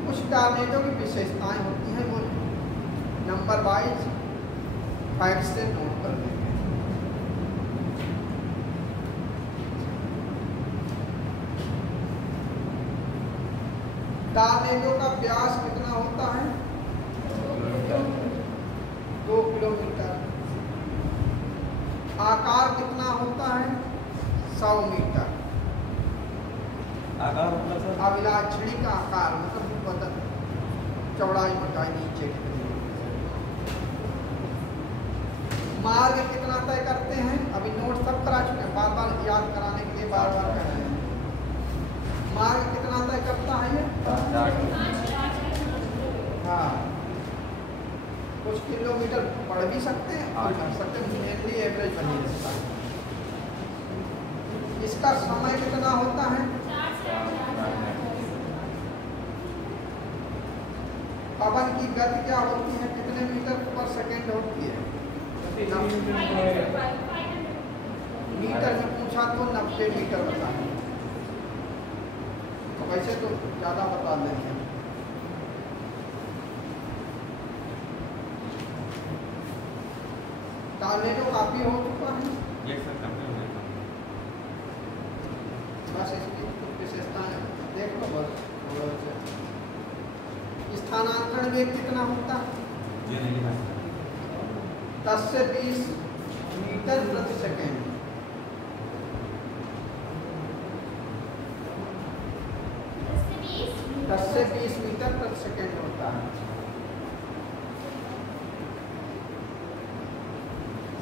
कुछ टॉर्नेडो की विशेषताएं होती हैं, वो नंबर वाइज फैक्ट से नोट कर देंगे। टॉर्नेडो का व्यास कितना होता है? 2 किलोमीटर। आकार कितना होता है? 100 मीटर। आकार मतलब सर अभिलाक्षणी का आकार मतलब चौड़ाई मोटाई नीचे कितनी। मार्ग कितना तय करते हैं? अभी नोट सब करा चुके हैं, बार बार याद कराने के लिए बार बार कह रहे हैं। मार्ग कितना तय करता है ये? हाँ, कुछ किलोमीटर बढ़ भी सकते हैं और घट सकते हैं, मेनली एवरेज बनी रहता है। इसका समय कितना होता है? पवन की गति क्या होती है? कितने मीटर पर सेकेंड होती है? मीटर में पूछा तो 90 मीटर बताएं। तो वैसे तो ज़्यादा बता देंगे। टॉर्नेडो काफी हो चुका है। बस इसकी कुछ विशेषताएं देख लो बस। स्थानांतरण वेग कितना होता है? 10 से 20 मीटर प्रति सेकेंड। दस से 20 मीटर प्रति सेकेंड होता है।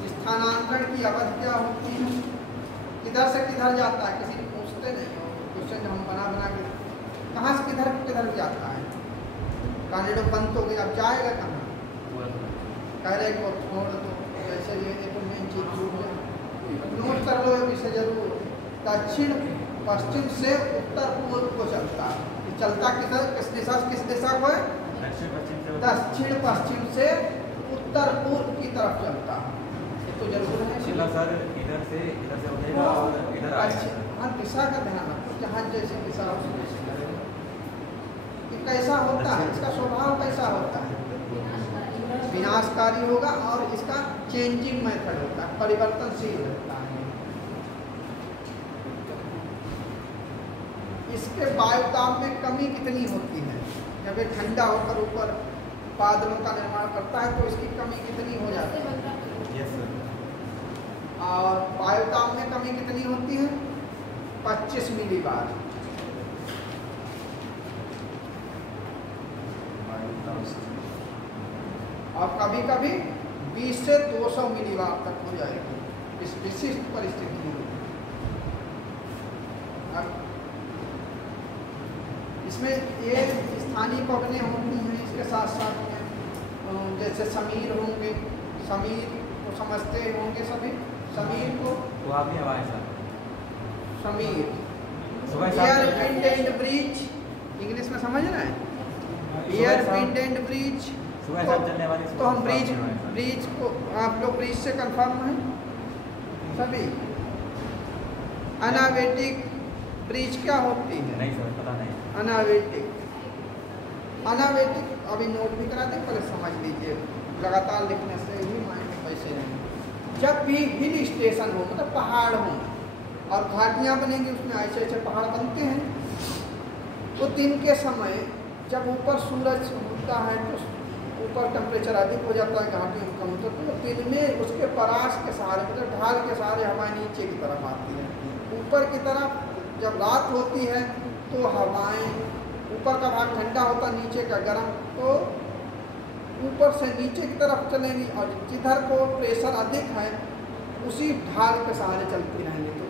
स्थानांतरण की अवधि क्या होती है? किधर से किधर जाता है? किसी पूछते नहीं हो, क्वेश्चन हम बना बना के कहाँ से किधर किधर जाता है? टॉर्नेडो बंद हो गया, अब जाएगा कहाँ? कह रहे को छोड़ दो, जैसे ये एक मेन चीज छूट जाए। नोट कर लो इसे जरूर। दक्षिण पश्चिम से उत्तर पूर्व को चलता है। चलता किधर, किस दिशा से किस दिशा को है? दक्षिण पश्चिम से उत्तर पूर्व की तरफ चलता है। ये तो जरूर है सर, इधर से उठेगा और इधर आएगा। हाँ, दिशा का ध्यान रखो, जहाँ जैसे दिशा हो कैसा होता है, इसका स्वभाव कैसा होता है? विनाशकारी होगा और इसका चेंजिंग मेथड होता है, परिवर्तनशील होता है। इसके वायुताप में कमी कितनी होती है? जब ये ठंडा होकर ऊपर बादलों का निर्माण करता है तो इसकी कमी कितनी हो जाती है? Yes sir. और वायुताप में कमी कितनी होती है? 25 मिलीबार। और कभी कभी 20 से 200 मिलीबार तक हो जाएगी इस विशिष्ट परिस्थिति में। इसमें ये स्थानीय पवनें होती हैं, इसके साथ साथ में जैसे समीर होंगे, समीर को समझते होंगे सभी, समीर को वो आप भी हवाएं sir. Sameer air wind and bridge, English में समझ रहे हैं? Air wind and bridge. तो हम ब्रिज को, आप लोग ब्रिज से कंफर्म हैं सभी? अनावेटिक ब्रिज क्या होती है? नहीं सर, पता नहीं। अनावेटिक अभी नोट भी करा दें, पहले समझ लीजिए, लगातार लिखने से ही माइंड में पैसे रहेंगे। जब भी हिल स्टेशन हो, मतलब पहाड़ हो और घाटियाँ बनेंगी, उसमें ऐसे ऐसे पहाड़ बनते हैं, तो दिन के समय जब ऊपर सूरज उगता है तो ऊपर टेम्परेचर अधिक हो जाता है, घाटियों कम होता है, तो दिन में उसके परास के सहारे, मतलब ढाल के सहारे हवाएं नीचे की तरफ आती है। ऊपर की तरफ जब रात होती है तो हवाएं, ऊपर का भाग ठंडा होता है, नीचे का गर्म, तो ऊपर से नीचे की तरफ चलेंगी और जिधर को प्रेशर अधिक है उसी ढाल के सहारे चलती रहेंगी। तो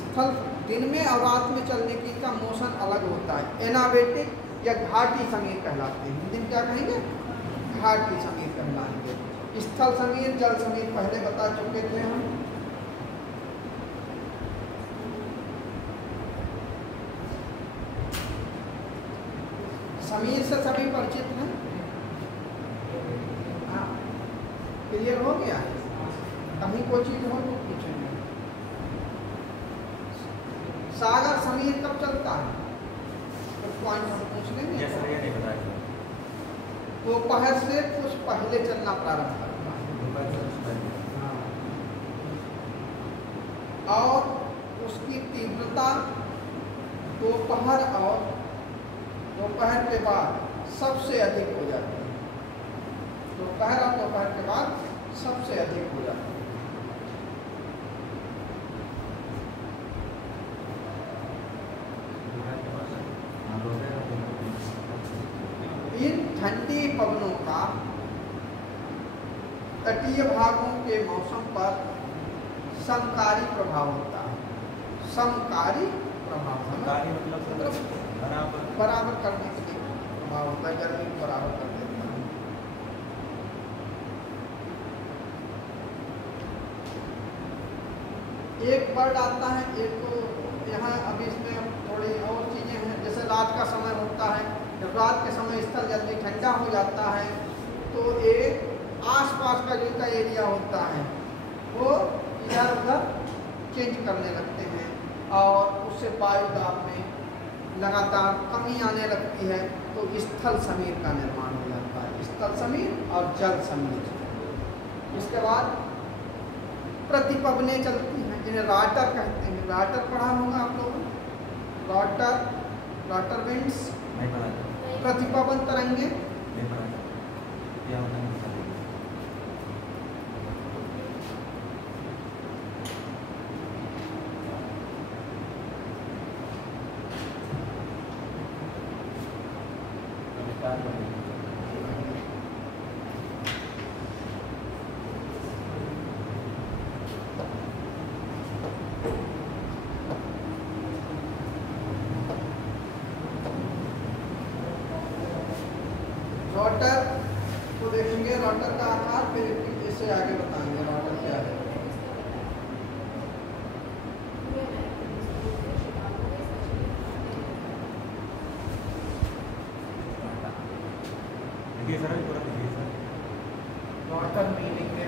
स्थल दिन में और रात में चलने की का मोशन अलग होता है। एनावेटिक या घाटी समीर कहलाते हैं। हिंदी में क्या कहेंगे? घाटी समीर कहलाएंगे। स्थल समीर, जल समीर पहले बता चुके थे हम। समीर से सभी परिचित हैं? हाँ, क्लियर हो गया? कहीं कोई चीज हो तो पूछेंगे। सागर समीर कब चलता है? कुछ पॉइंट हम पूछ लेंगे। ये सर ये नहीं बताया। दोपहर से कुछ पहले चलना प्रारंभ करता है। दोपहर से कुछ पहले। और उसकी तीव्रता दोपहर और दोपहर के बाद सबसे अधिक हो जाती है। दोपहर और दोपहर के बाद सबसे अधिक हो जाती है। इन ठंडी पवनों का तटीय भागों के मौसम पर समकारी प्रभाव होता है। समकारी प्रभाव समकारी मतलब बराबर करने के लिए प्रभाव होता है, गर्मी को बराबर कर देता है। एक वर्ड आता है, एक तो यहाँ अभी इसमें थोड़ी और चीज़ें हैं, जैसे रात का समय होता है, जब रात के समय स्थल जल्दी ठंडा हो जाता है तो एक आसपास का जो का एरिया होता है वो इधर उधर चेंज करने लगते हैं और उससे वायु दाब में लगातार कमी आने लगती है, तो स्थल समीर का निर्माण हो जाता है। स्थल समीर और जल समीर। इसके बाद प्रतिपवनें चलती हैं जिन्हें राटर कहते हैं। राटर पढ़ा होगा आप लोगों ने, राटर विंड्स, नहीं पता। प्रतिपवन तरंगे, नहीं पता क्या होता है। रॉटर को देखेंगे, रॉटर का आकार, फिर इससे आगे बताएंगे रॉटर क्या है। देखिए सर पूरा देखिए सर। रॉटर मीनिंग में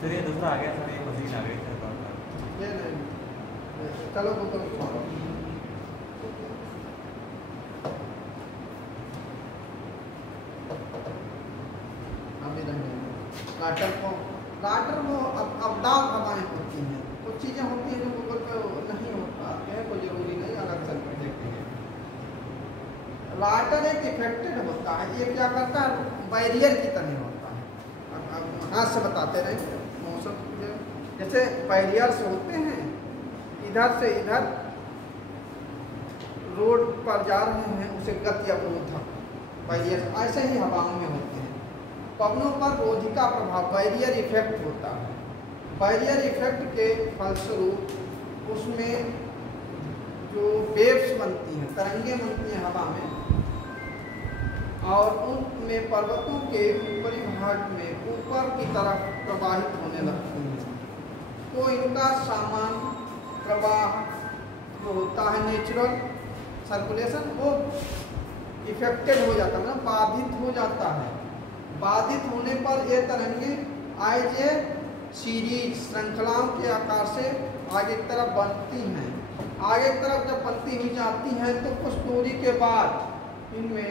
सर ये दूसरा आ गया सर, ये मशीन आ गई सर। ये नहीं, चलो वो तो छोड़ो। अभी राटर वो अवदाब हवाएं होती हैं, कुछ चीज़ें होती हैं जो गूगल पे नहीं हो पाती है, कोई जरूरी नहीं, अलग चल कर देखेंगे। राटर एक इफेक्टेड होता है, ये क्या करता है, बैरियर की तरह होता है। अब हाथ से बताते रहे मौसम, जैसे बैरियर्स होते हैं, इधर से इधर रोड पर जा रहे हैं उसे गति अवरोधक बैरियर, ऐसे ही हवाओं में होते हैं। पवनों पर रोधिका प्रभाव बैरियर इफेक्ट होता है। बैरियर इफेक्ट के फलस्वरूप उसमें जो वेव्स बनती हैं, तरंगे बनती हैं हवा में, और उनमें पर्वतों के ऊपरी भाग में ऊपर की तरफ प्रवाहित होने लगती हैं, तो इनका सामान्य प्रवाह जो होता है नेचुरल सर्कुलेशन, वो इफेक्टेड हो जाता है, मतलब बाधित हो जाता है। बाधित होने पर ये तरंगे एज ए सीरीज श्रृंखलाओं के आकार से आगे की तरफ बनती हैं। आगे की तरफ जब बनती हुई जाती हैं तो कुछ दूरी के बाद इनमें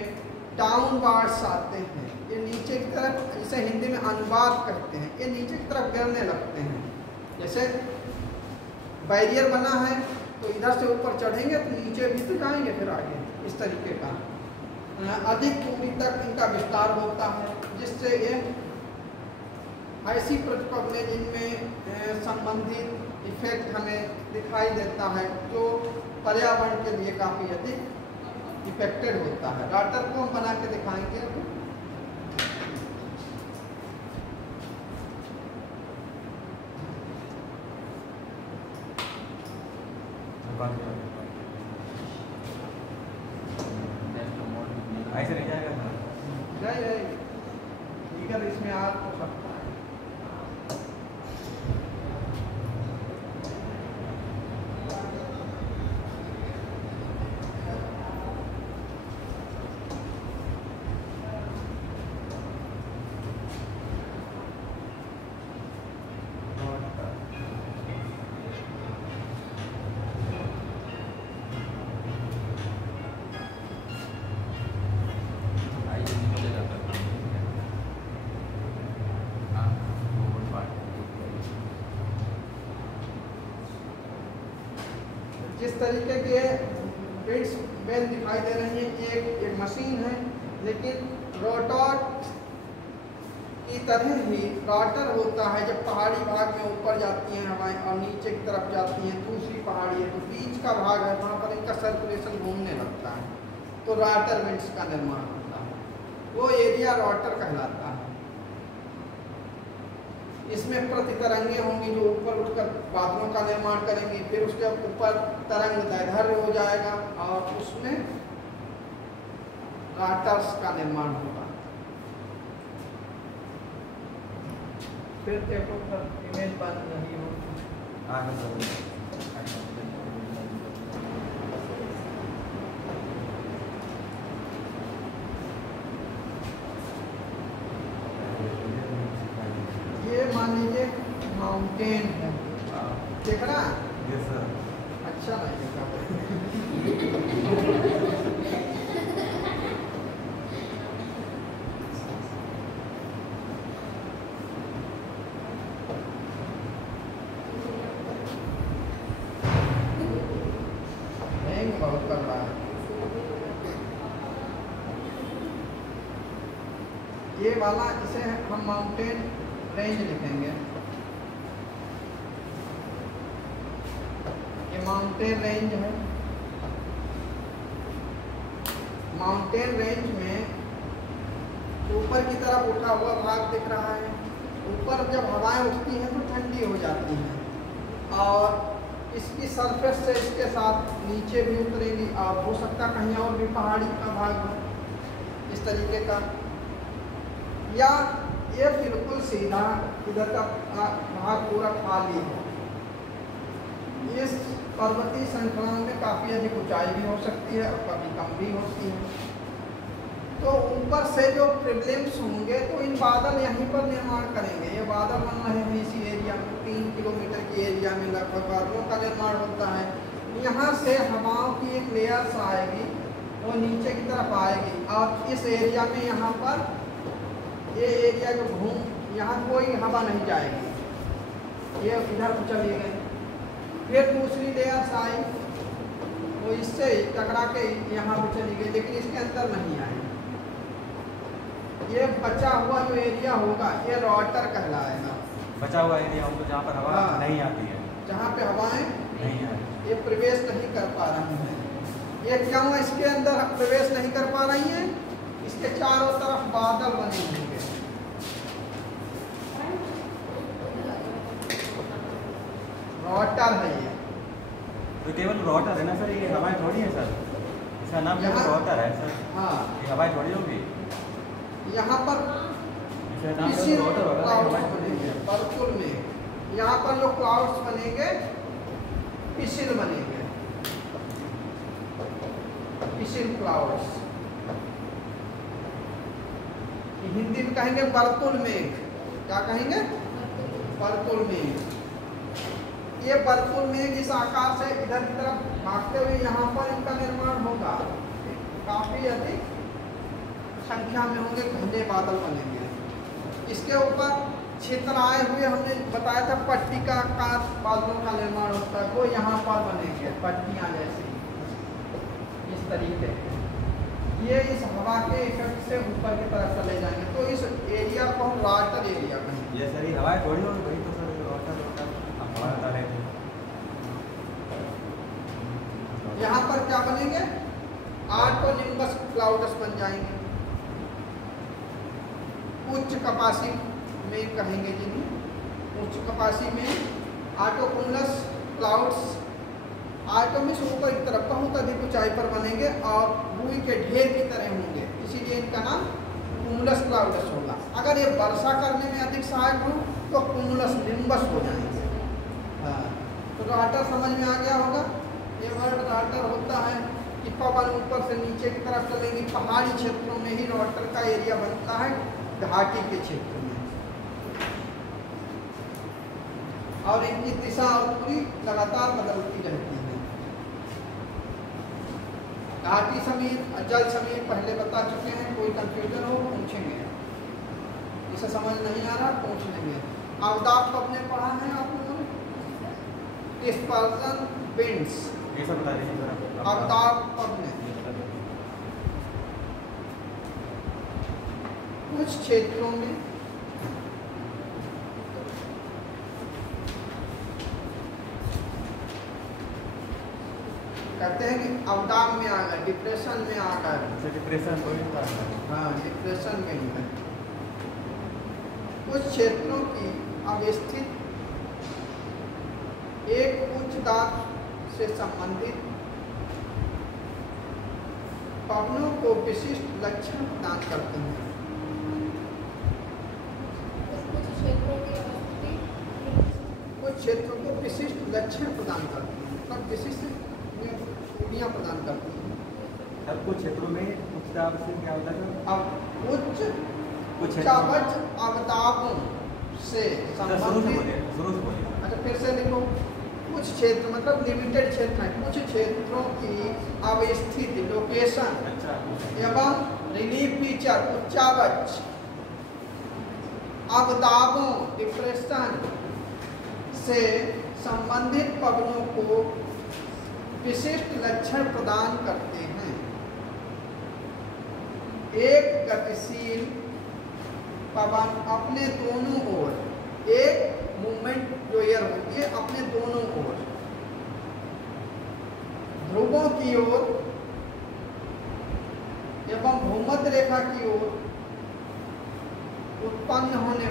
डाउनवार्ड्स आते हैं, ये नीचे की तरफ, जिसे हिंदी में अनुवाद कहते हैं, ये नीचे की तरफ गिरने लगते हैं। जैसे बैरियर बना है तो इधर से ऊपर चढ़ेंगे तो नीचे भी तो जाएंगे, फिर आगे इस तरीके का अधिक दूरी तक इनका विस्तार होता है, जिससे ये ऐसी प्रतिपवनें जिनमें संबंधित इफेक्ट हमें दिखाई देता है, जो पर्यावरण के लिए काफ़ी अधिक इफेक्टेड होता है। राटर को हम बना के दिखाएंगे। मिलीमीटर इसमें आ तो सकता है। जिस तरीके के बिट्स बेल दिखाई दे रही है, एक मशीन है, लेकिन रोटर की तरह ही रोटर होता है। जब पहाड़ी भाग में ऊपर जाती हैं हवाएं और नीचे की तरफ जाती हैं दूसरी पहाड़ी है, तो बीच का भाग है वहाँ पर इनका सर्कुलेशन घूमने लगता है, तो रोटर विंड्स का निर्माण होता है। वो एरिया रोटर कहलाता है। इसमें प्रतितरंगे होंगी जो ऊपर उठकर बादलों का निर्माण करेंगी, फिर उसके ऊपर तरंग दैर्ध्य हो जाएगा और उसमें रोटर्स का निर्माण होगा। फिर देखो इमेज बन रही हो। ये मान लीजिए माउंटेन है, देख रहा है? Yes sir. अच्छा नहीं देखा। बहुत कर रहा है। ये वाला इसे हम माउंटेन रेंज लिखेंगे। ये माउंटेन रेंज है। माउंटेन रेंज में ऊपर की तरफ उठा हुआ भाग दिख रहा है। ऊपर जब हवाएं उठती हैं तो ठंडी हो जाती हैं और इसकी सरफेस से इसके साथ नीचे भी उतरेगी और हो सकता कहीं और भी पहाड़ी का भाग हो इस तरीके का, या ये बिल्कुल सीधा इधर का भाग पूरा खाली हो। इस पर्वतीय श्रृंखला में काफ़ी अधिक ऊंचाई भी हो सकती है और कभी कम भी होती है। तो ऊपर से जो प्रिलिम्स होंगे तो इन बादल यहीं पर निर्माण करेंगे। ये बादल बन रहे हैं इसी एरिया में, 3 किलोमीटर की एरिया में लगभग बादलों का निर्माण होता है। यहाँ से हवाओं की एक लेयर्स आएगी, वो नीचे की तरफ आएगी और इस एरिया में यहाँ पर ये एरिया जो यहाँ कोई हवा नहीं जाएगी, ये इधर चली गई। फिर दूसरी लेयर्स आई, वो इससे टकरा के यहाँ पर चली गई, लेकिन इसके अंदर नहीं आई। ये बचा हुआ जो एरिया होगा ये रोटर कहलाएगा। बचा हुआ एरिया होगा जहाँ पर हवा नहीं आती है, जहाँ पे हवाएं नहीं आती, ये प्रवेश नहीं कर पा रही हैं। ये क्यों इसके अंदर प्रवेश नहीं कर पा रही हैं? इसके चारों तरफ बादल बने होंगे। रोटर है ये। तो केवल रोटर है ना सर, ये हवाएं थोड़ी है सर, इसका नाम केवल रोटर है सर। हाँ, ये हवाएं थोड़ी होगी। यहाँ पर पिसिल क्लाउड्स बनेंगे बर्तुल में। यहाँ पर जो क्लाउड्स बनेंगे पिसिल बनेंगे, पिसिल क्लाउड्स। हिंदी में कहेंगे बर्तुल मेघ। क्या कहेंगे? बर्तुल मेघ। ये बर्तुल मेघ इस आकाश से इधर की तरफ भागते हुए यहाँ पर इनका निर्माण होगा। काफी अधिक संख्या में होंगे, घने बादल बनेंगे। इसके ऊपर क्षेत्र आए हुए हमने बताया था पट्टी का आकार बादलों का निर्माण होता है, वो यहाँ पर बनेंगे पट्टियाँ जैसी इस तरीके। ये इस हवा के इफेक्ट से ऊपर की तरफ चले जाएंगे, तो इस एरिया को हम रोटर एरिया कहेंगे। ये सर ये हवाएं थोड़ी होगी, वही तो सर रोटर रोटर हम हवा बता रहे थे। यहाँ पर क्या बनेंगे? आर्टोनिम्बस क्लाउड्स बन जाएंगे। उच्च कपासी में कहेंगे जिन्हें, उच्च कपासी में आर्टोकुमुलस क्लाउड्स। आर्टोमिस ऊपर की तरफ बहुत अधिक ऊंचाई पर बनेंगे और बुई के ढेर की तरह होंगे, इसीलिए इनका नाम कुमुलस क्लाउडस होगा। अगर ये वर्षा करने में अधिक सहायक हो तो कुमुलस निम्बस हो जाएंगे। हाँ, तो राटर समझ में आ गया होगा। ये वर्ड राटर होता है कि पवन ऊपर से नीचे की तरफ चलेगी। पहाड़ी क्षेत्रों में ही राटर का एरिया बनता है, घाटी के क्षेत्र में, और इनकी दिशा और पूरी लगातार बदलती रहती है। घाटी समीर, जल समीर पहले बता चुके हैं, कोई कंफ्यूजन हो पूछेंगे, इसे समझ नहीं आ रहा पूछ लेंगे। अवदाब को अपने पढ़ा है आप लोगों ने, डिस्पर्जन विंड्स, ये सब बता दीजिए। अवदाब अपने कुछ क्षेत्रों में कहते हैं कि अवदाब में आ गए, डिप्रेशन में आ गए। डिप्रेशन कोई नहीं था। हाँ, डिप्रेशन में ही है। कुछ क्षेत्रों की अवस्थित एक उच्च दाब से संबंधित पवनों को विशिष्ट लक्षण प्रदान करते हैं। कुछ क्षेत्रों की अवस्थिति, कुछ क्षेत्रों को विशिष्ट लक्षण प्रदान करते हैं, मतलब विशिष्ट खूबियां प्रदान करते हैं। अब कुछ क्षेत्रों में उच्च दाब से क्या होता है? अब उच्च कुछ उच्चावच अवदाबों से संबंधित, शुरू से बोलिए। अच्छा फिर से लिखो। कुछ क्षेत्र मतलब लिमिटेड क्षेत्र है, कुछ क्षेत्रों की अवस्थिति लोकेशन अच्छा, एवं रिलीफ फीचर उच्चावच अवदाबों डिप्रेशन से संबंधित पवनों को विशिष्ट लक्षण प्रदान करते हैं। एक गतिशील पवन अपने दोनों ओर, एक मूवमेंट जो एयर होती है अपने दोनों ओर, ध्रुवों की ओर एवं भूमध्य रेखा की ओर उत्पन्न होने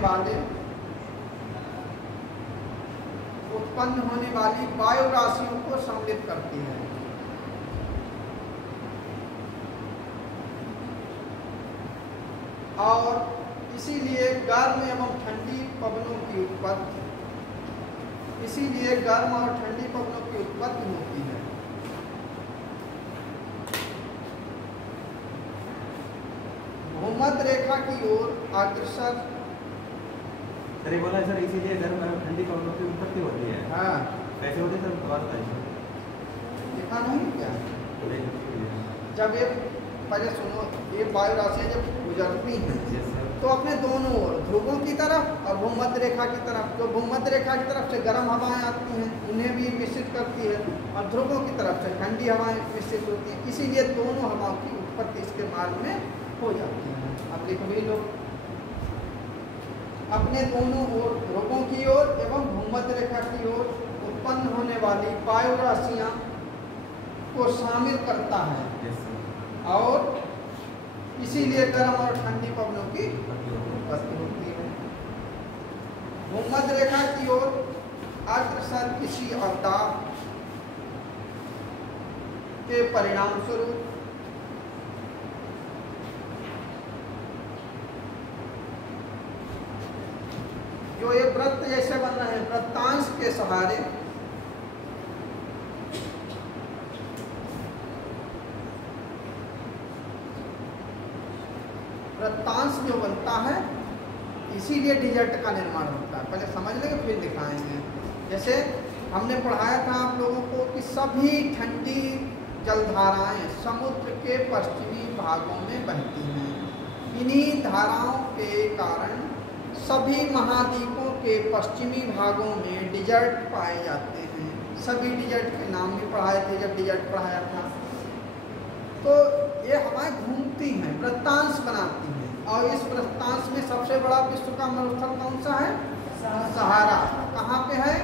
वाली वायु राशियों को सम्मिलित करती है। और इसीलिए गर्म एवं ठंडी पवनों की उत्पत्ति, इसीलिए गर्म और ठंडी पवनों की उत्पत्ति होती है। भूमध्य रेखा की ओर अग्रसर, सर ये बोला है सर, इसीलिए गर्म और ठंडी पवनों की उत्पत्ति होती है। हाँ कैसे होती है सर, बात बताइए। देखा नहीं क्या, जब ये पहले सुनो, ये वायु राशियाँ जब गुजरती हैं तो अपने दोनों ओर ध्रुवों की तरफ और भूमध्य रेखा की तरफ, जो भूमध्य रेखा की तरफ से गर्म हवाएं आती हैं उन्हें भी मिश्रित करती है, और ध्रुवों की तरफ से ठंडी हवाएं मिश्रित होती हैं। इसीलिए दोनों हवाओं की उत्पत्ति इसके मार्ग में हो जाती है। अब लिख भी लो, अपने दोनों ओर ध्रुवों की ओर एवं भूमध्य रेखा की ओर उत्पन्न होने वाली वायु राशियां को शामिल करता है, और इसीलिए गर्म और ठंडी पवनों की उत्पत्ति होती है। भूमध्य रेखा की ओर अग्रसर किसी अवदाब के परिणाम स्वरूप जो ये वृत्त जैसे बन रहे हैं, वृत्तांश के सहारे वृत्तांश जो बनता है, इसीलिए डिजर्ट का निर्माण होता है। पहले समझ लेंगे फिर दिखाएंगे। जैसे हमने पढ़ाया था आप लोगों को कि सभी ठंडी जलधाराएं समुद्र के पश्चिमी भागों में बहती हैं। इन्हीं धाराओं के कारण सभी महाद्वीपों के पश्चिमी भागों में डिजर्ट पाए जाते हैं। सभी डिजर्ट के नाम भी पढ़ाए थे जब डिजर्ट पढ़ाया था। तो ये हवाएं घूमती हैं, वृत्तांश बनाती हैं, और इस वृत्तांश में सबसे बड़ा विश्व का मरुस्थल कौन सा है? सहारा। कहाँ पे है?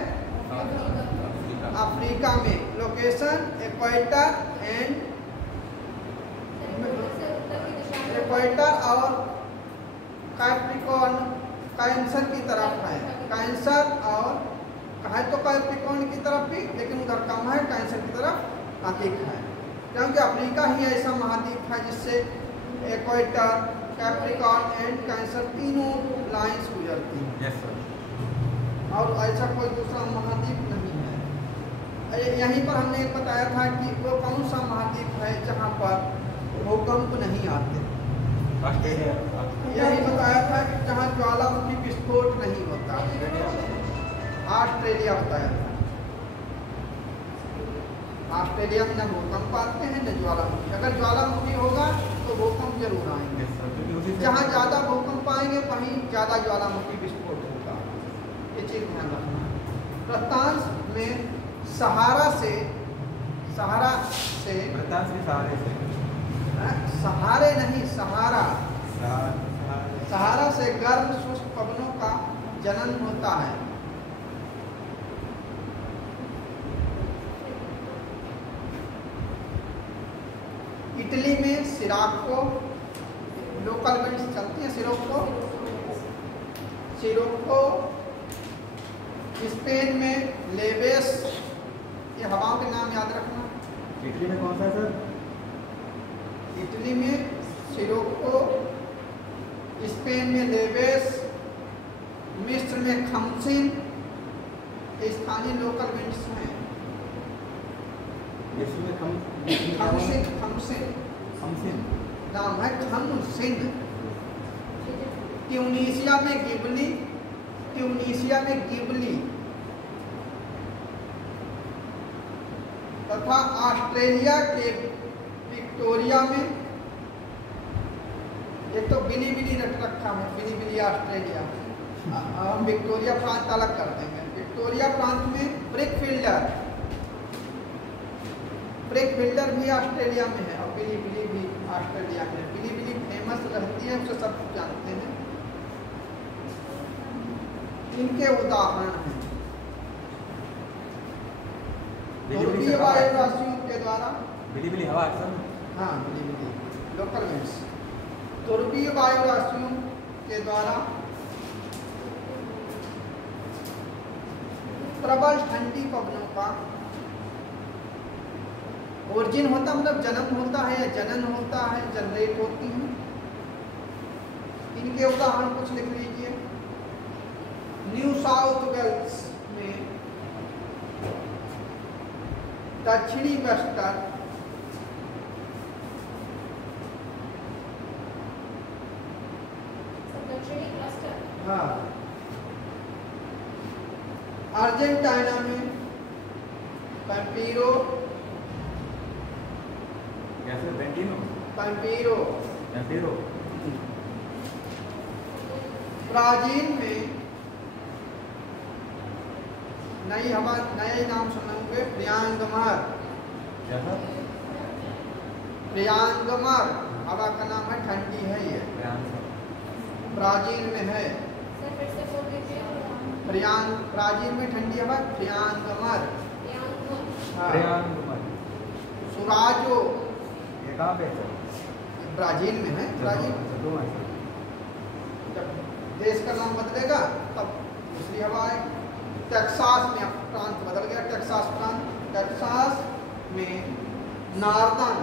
अफ्रीका में। लोकेशन इक्वेटर एंड इक्वेटर और कैप्रिकॉर्न, कैंसर की तरफ है। कैंसर और है तो कैप्रिकॉर्न की तरफ भी, लेकिन उधर कम है, कैंसर की तरफ अधिक है, क्योंकि अफ्रीका ही ऐसा महाद्वीप है जिससे इक्वेटर कैप्रिकॉर्न एंड कैंसर तीनों लाइंस गुजरती हैं। Yes sir. और ऐसा कोई दूसरा महाद्वीप नहीं है। यहीं पर हमने बताया था कि वो कौन सा महाद्वीप है जहाँ पर भूकंप नहीं आते। ऑस्ट्रेलिया। यही बताया था कि जहाँ ज्वालामुखी विस्फोट नहीं होता। ऑस्ट्रेलिया बताया था। ऑस्ट्रेलिया में न भूकंप आते हैं न ज्वालामुखी। अगर ज्वालामुखी होगा तो भूकंप जरूर आएंगे। जहाँ ज़्यादा भूकंप आएंगे वहीं ज़्यादा ज्वालामुखी विस्फोट होगा। ये चीज़ ध्यान रखना। प्रतांश में सहारा से सहारे नहीं सहारा से गर्म शुष्क पवनों का जनन होता है। इटली में सिराको लोकल विंड्स चलती हैं। सिरोको स्पेन में लेवेस। ये हवाओं के नाम याद रखना। इटली में कौन सा है सर? इटली में सिरोको, स्पेन में लेवेस, मिस्र में खमसिन। ये स्थानीय लोकल विंड्स हैं। खमसिन नाम है। खमसिन। ट्यूनीशिया में गिबली तथा ऑस्ट्रेलिया के विक्टोरिया में एक तो बिली रख रखा है। बिली ऑस्ट्रेलिया। हम विक्टोरिया प्रांत अलग कर देंगे। विक्टोरिया प्रांत में ब्रेकफिल्डर भी ऑस्ट्रेलिया में है और बिली भी ऑस्ट्रेलिया में है। बिली फेमस रहती है, उसे सब जानते हैं। इनके उदाहरण हैं ध्रुवीय वायु राशियों के द्वारा। बिली हवा है सर। हाँ, बिली लोकल विंड्स। ध्रुवीय वायु राशियों के द्वारा प्रबल ठंडी पवनों का ओरिजिन होता, मतलब जन्म होता है या जनन होता है, जनरेट होती हैं। इनके उदाहरण कुछ लिख लीजिए। न्यू साउथ वेल्स में दक्षिणी वेस्टर्न हाँ, अर्जेंटीना में पैम्पीरो, ब्राजील में नए नाम सुने होंगे, प्रियांगमार। प्रियांगमार हवा का नाम है, ठंडी है ये, ब्राजील में है। ब्राजील में ठंडी हवा प्रियांगमार। सुराजो ये कहाँ पे है? ब्राजील में है। ब्राजील जब देश का नाम बदलेगा तब दूसरी हवा है। टेक्सास में प्रांत बदल गया, टेक्सास प्रांत। टेक्सास में नार्दनर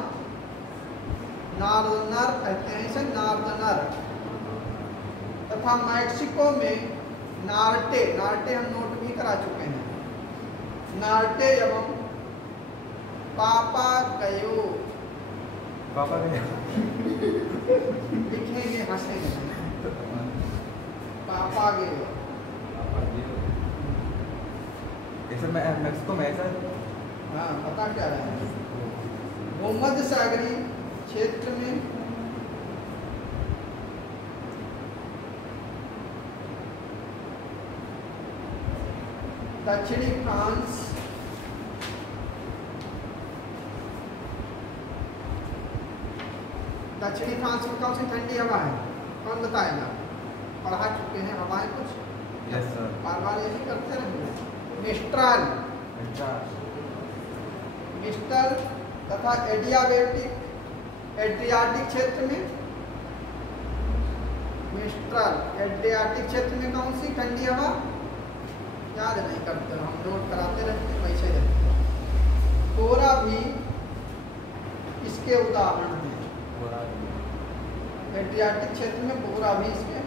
कहते हैं इसे, नार्दनर। तथा मैक्सिको में नार्टे हम नोट भी करा चुके हैं। नार्टे एवं पापागयो लिखेंगे, हंसेंगे। पापागयो मैक्सिको में है सर। हाँ, पता क्या है? भूमध्य सागरीय क्षेत्र में दक्षिणी फ्रांस, दक्षिणी फ्रांस में कौन सी ठंडी हवा है? कौन बताएगा? पढ़ा चुके हैं हवाएं कुछ। Yes sir. बार यही करते रहेंगे। मिस्ट्रल तथा एड्रियाटिक क्षेत्र में एड्रियाटिक क्षेत्र में कौन सी ठंडी हवा? याद नहीं करते, हम नोट कराते रहते हैं, वैसे रहते हैं। कोरा भी इसके उदाहरण हैं। एड्रियाटिक क्षेत्र में पूरा भी इसके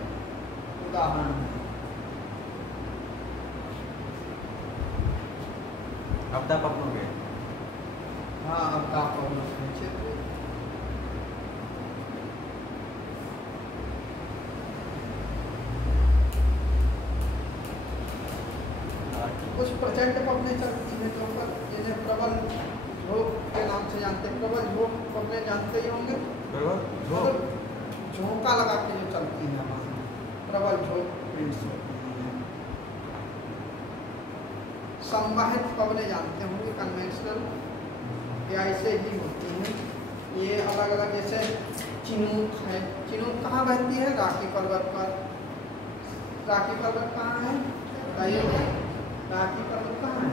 उदाहरण है। अब तक पकड़ोगे। हाँ, अब ताप क्षेत्र कुछ प्रचंड पवनें चलती हैं जो पर जिन्हें प्रबल झोंक के नाम से जानते हैं। प्रबल झोंक पवनें जानते ही होंगे, मतलब झोंका लगा के जो चलती हैं हमारे प्रबल झोंक winds होती हैं। संवाहित पवनें जानते होंगे, कन्वेंशनल या ऐसे ही होती हैं। ये अलग अलग, जैसे चिनूक है। चिनूक कहाँ बहती है? राखी पर्वत पर। राखी पर्वत कहाँ है बताइए? राखी पर्वत कहाँ है?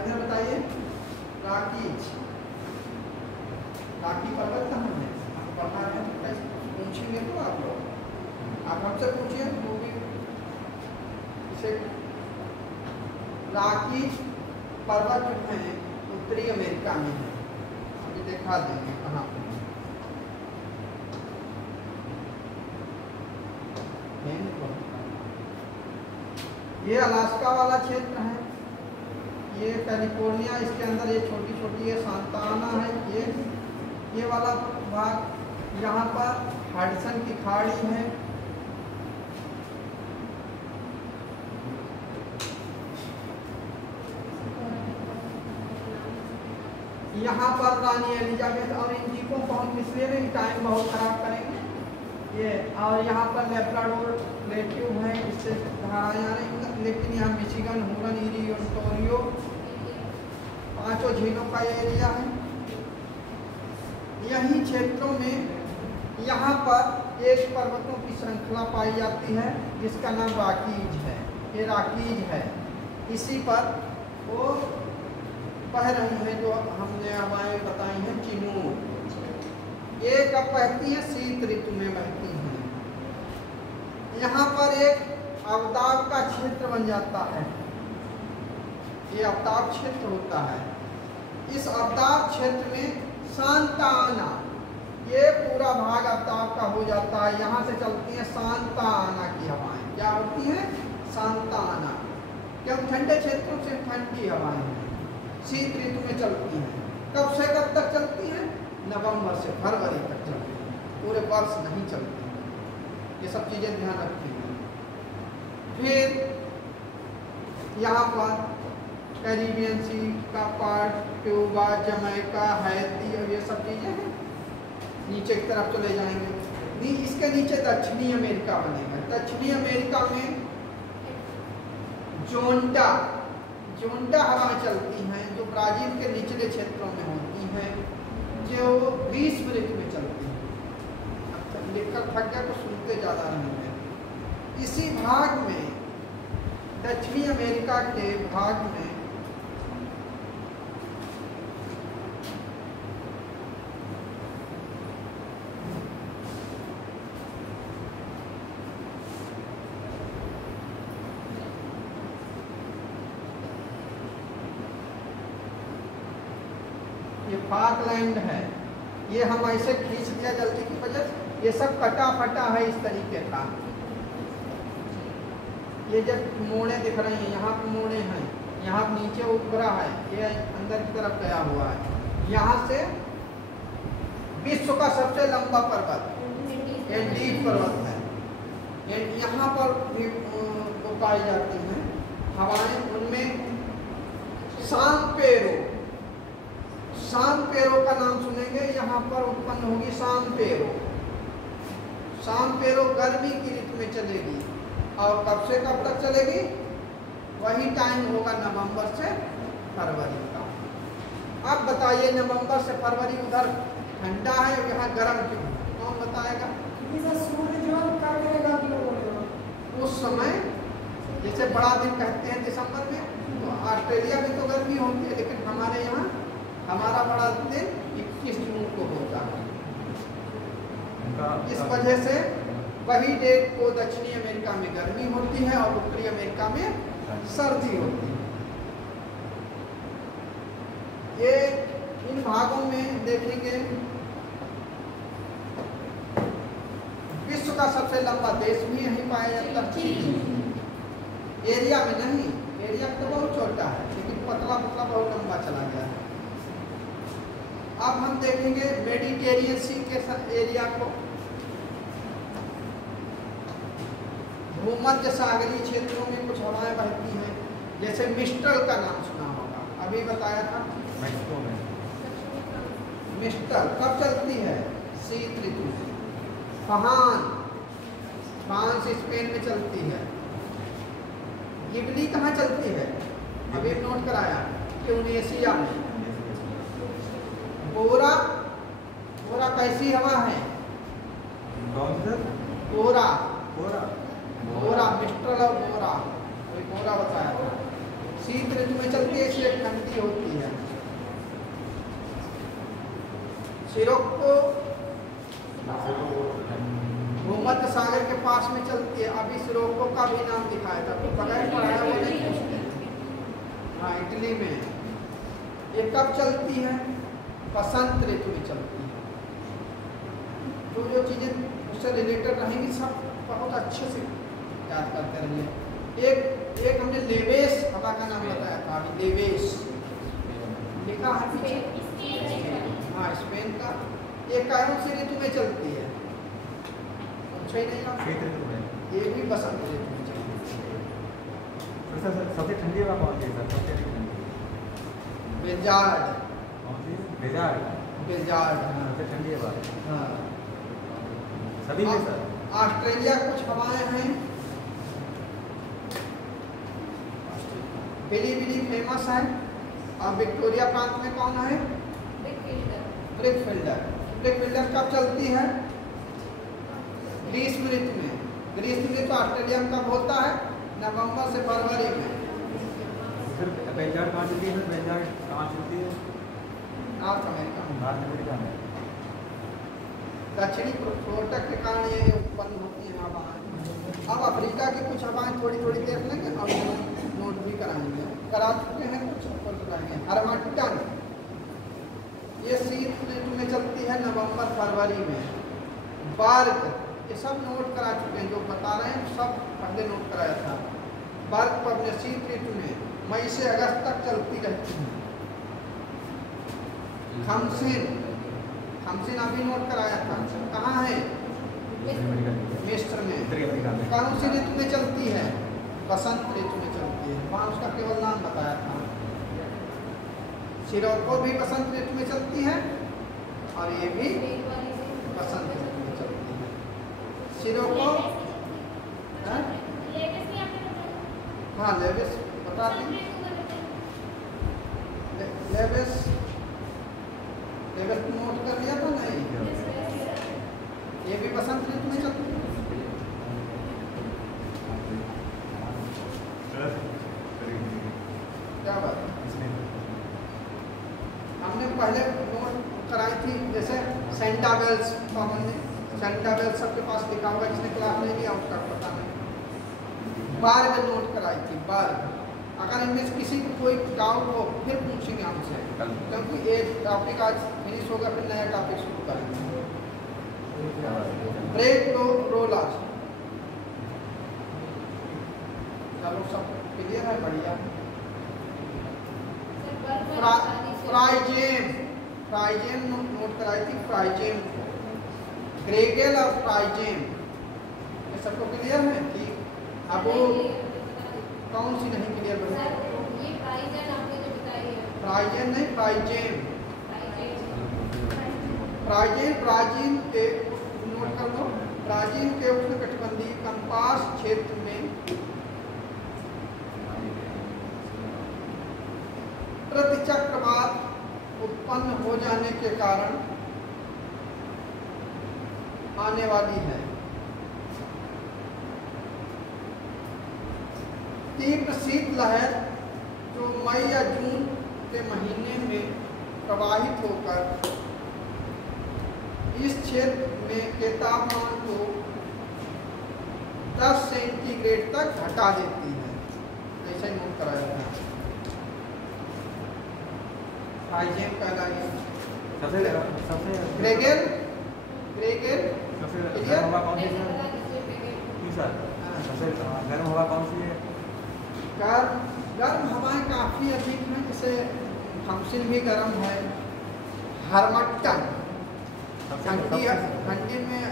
इधर बताइए। राखी पर्वत कहाँ है? आपको पढ़ना है तो कैसे पूछेंगे तो आप लोग, आप हमसे पूछिए वो भी। इसे राखी पर्वत जो है उत्तरी अमेरिका में है। अभी दिखा देंगे कहाँ पे है। ये अलास्का वाला क्षेत्र है, ये कैलिफोर्निया, इसके अंदर ये छोटी छोटी ये सांता आना है। ये वाला भाग, यहाँ पर हडसन की खाड़ी है। यहाँ पर रानी एलिजाबेथ, और इन द्वीपों को हम इसलिए नहीं, टाइम बहुत खराब करेंगे ये। और यहाँ पर लेब्राडोर प्लेट्यू है, इससे धाराएँ आ रही, लेकिन यहाँ मिशिगन, हुरन, ईरी, ओंटारियो, पांचों झीलों का ये एरिया है। यही क्षेत्रों में यहाँ पर एक पर्वतों की श्रृंखला पाई जाती है जिसका नाम रॉकीज है। ये रॉकीज है, इसी पर वो बह रही है जो हमने हवाएं बताई हैं चिनूक। ये कब बहती है? शीत ऋतु में बहती हैं। यहाँ पर एक अवताप का क्षेत्र बन जाता है। ये अवताप क्षेत्र होता है। इस अवताप क्षेत्र में सांता आना, ये पूरा भाग अवताप का हो जाता है। यहाँ से चलती है सांता आना की हवाएं। क्या होती है? सांता आना। क्यों? ठंडे क्षेत्रों से ठंडी हवाएं हैं, शीत ऋतु में चलती हैं। कब से कब तक चलती हैं? नवंबर से फरवरी तक चलती हैं, पूरे वर्ष नहीं चलती हैं। ये सब चीज़ें ध्यान रखती हैं। फिर यहाँ पर कैरिबियन सी का पार्ट, क्यूबा, जमैका, हैती और ये सब चीज़ें हैं। नीचे की तरफ चले जाएंगे, इसके नीचे दक्षिणी अमेरिका बनेगा। दक्षिणी अमेरिका में जोंटा हवाएं चलती हैं जो ब्राज़ील के निचले क्षेत्रों में होती हैं, जो ग्रीष्म ऋतु में चलती हैं। अच्छा, लिखकर थक गया तो सुनते ज़्यादा रहेंगे। इसी भाग में, दक्षिणी अमेरिका के भाग में ये फाकलैंड है। ये हम ऐसे खींच दिया जल्दी की वजह से, ये सब कटा फटा है इस तरीके का। ये जब मोड़े दिख रही हैं, यहाँ पर मोड़े हैं, यहाँ नीचे उभरा है, ये अंदर की तरफ गया हुआ है। यहाँ से विश्व का सबसे लंबा पर्वत एंडीज पर्वत है। यहाँ पर भी वो पाई जाती हैं हवाएं। उनमें सांपेरो का नाम सुनेंगे, यहाँ पर उत्पन्न होगी सांपेरो गर्मी की ऋतु में चलेगी। और कब से कब तक चलेगी? वही टाइम होगा नवंबर से फरवरी का। अब बताइए, नवंबर से फरवरी उधर ठंडा है और यहाँ गर्म क्यों? कौन बताएगा? उस समय जैसे बड़ा दिन कहते हैं दिसंबर में, तो ऑस्ट्रेलिया में तो गर्मी होती है, लेकिन हमारे यहाँ हमारा बड़ा दिन 21 जून को होता है। इस वजह से वही डेट को दक्षिणी अमेरिका में गर्मी होती है और उत्तरी अमेरिका में सर्दी होती है। ये इन भागों में देखेंगे विश्व का सबसे लंबा देश भी यहीं पाया जाता है, चिली। एरिया में नहीं, एरिया तो बहुत छोटा है लेकिन पतला पतला बहुत लंबा चला गया है। अब हम देखेंगे मेडिटेरियन सी के एरिया को। भूमध्य सागरीय क्षेत्रों में कुछ हवाएं बहती हैं, जैसे मिस्टल का नाम सुना होगा, अभी बताया था। मैक्सिको में मिस्टल कब चलती है? शीत ऋतु से। फहान फ्रांस स्पेन में चलती है। गिबली कहाँ चलती है? अभी नोट कराया, ट्यूनेशिया में। बोरा, बोरा कैसी हवा है? कौन सा? बोरा, बोरा, बोरा, मिस्टल और बोरा, कोई बोरा बताया था। शीत ऋतु में चलती है, इसलिए ठंडी होती है। सिरोक्को भूमध्य सागर के पास में चलती है। अभी सिरोक्को का भी नाम दिखाया था, तो पढ़ाया वो नहीं पूछते। हाँ, इटली में। ये कब चलती है? बसंत ऋतु में चलती है। तो जो चीजें उससे रिलेटेड रहेंगी सब बहुत अच्छे से याद करते रहिए। एक हमने लेवेस हवा का नाम बताया था, अभी लेवेस लिखा है पीछे। हाँ, स्पेन का। ये कौन सी ऋतु में चलती है? अच्छा ही नहीं ना, शीत ऋतु में। ये भी बसंत ऋतु में चलती है। सर सबसे ठंडी हवा कौन सी है सर? सबसे ठंडी बेजार्ड, कौन सी? बेजार्ड। बेजार्ड, हाँ। सबसे ठंडी हवा हाँ। सभी में सर। ऑस्ट्रेलिया कुछ हवाएं हैं। बिली फेमस है। और विक्टोरिया प्रांत में कौन है? ब्रिकफील्डर। ब्रिकफील्डर कब चलती है? ग्रीष्म ऋतु में। ग्रीष्म ऋतु ऑस्ट्रेलिया में कब होता है? नवंबर से फरवरी में। सर बेजार्ड कहाँ चलती है? सर बेजार्ड कहाँ चलती है? नॉर्थ अमेरिका में। नॉर्थ अमेरिका में। दक्षिणी प्रोटक के कारण ये उत्पन्न होती है हवाएं। अब अफ्रीका की कुछ हवाएं थोड़ी थोड़ी देख लेंगे और नोट भी कराएंगे, करा चुके हैं कुछ ऊपर कराएंगे। हरमट्टन, ये शीत ऋतु में चलती है, नवंबर फरवरी में। बर्ग, ये सब नोट करा चुके हैं, जो बता रहे हैं सब पहले नोट कराया था। बर्ग पर अपने शीत ऋतु में मई से अगस्त तक चलती रहती है। खमसिन, खमसिन अभी नोट कराया था, कहाँ है? मिस्र में। कौन सी ऋतु में चलती है? बसंत ऋतु में चलती है। वहाँ उसका केवल नाम बताया था। सिरोको भी बसंत ऋतु में चलती है और ये भी बसंत ऋतु में चलती है। सिरोको, हाँ लेविस बता दी। लेविस नोट कर लिया था नहीं? ये भी बसंत ऋतु में चलती है। क्या बात है? हमने पहले नोट कराई थी, जैसे सेंटा बेल्स का हमने सेंटा बेल्स सबके पास लिखा होगा, जिसने क्लास नहीं लिया उसका पता नहीं। बार्ग नोट कराई थी, बार्ग। अगर इनमें से किसी को कोई डाउट हो फिर पूछेंगे हमसे, क्योंकि एक टॉपिक आज फिनिश होगा, फिर नया टॉपिक शुरू करेंगे। ब्रेक रोलर, चलो सब क्लियर है, बढ़िया। फ्राइजेम, फ्राइजेम नोट कराई थी, फ्राइजेम को। ग्रेगेल और फ्राइजेम, ये सबको क्लियर है कि अब वो कौन सी नहीं क्लियर बनी? ये फ्राइजेम आपने जो बताई है। फ्राइजेम नहीं, फ्राइजेम। फ्राइजेम ब्राजील के, नोट कर लो, ब्राजील के उष्णकटिबंधीय कंपास क्षेत्र में प्रतिचक्रवात उत्पन्न हो जाने के कारण आने वाली है। तीव्र शीत लहर जो मई या जून के महीने में प्रवाहित होकर इस क्षेत्र में के तापमान को 10 सेंटीग्रेड तक घटा देती है। ऐसा ही नोट कराया था। हाइजेन कहलाएगी। सबसे सबसे ग्रेगेल ग्रेगेल सबसे क्लियर? गर्म हवा कौन सी ऐसे है बता दीजिए ब्रेगेल। जी सर? हाँ। सबसे गर्म हवा कौन सी है? गर्म हवाएं काफ़ी अधिक हैं, जैसे थॉम्सन भी गर्म है। हर्मट्टन ठंडी में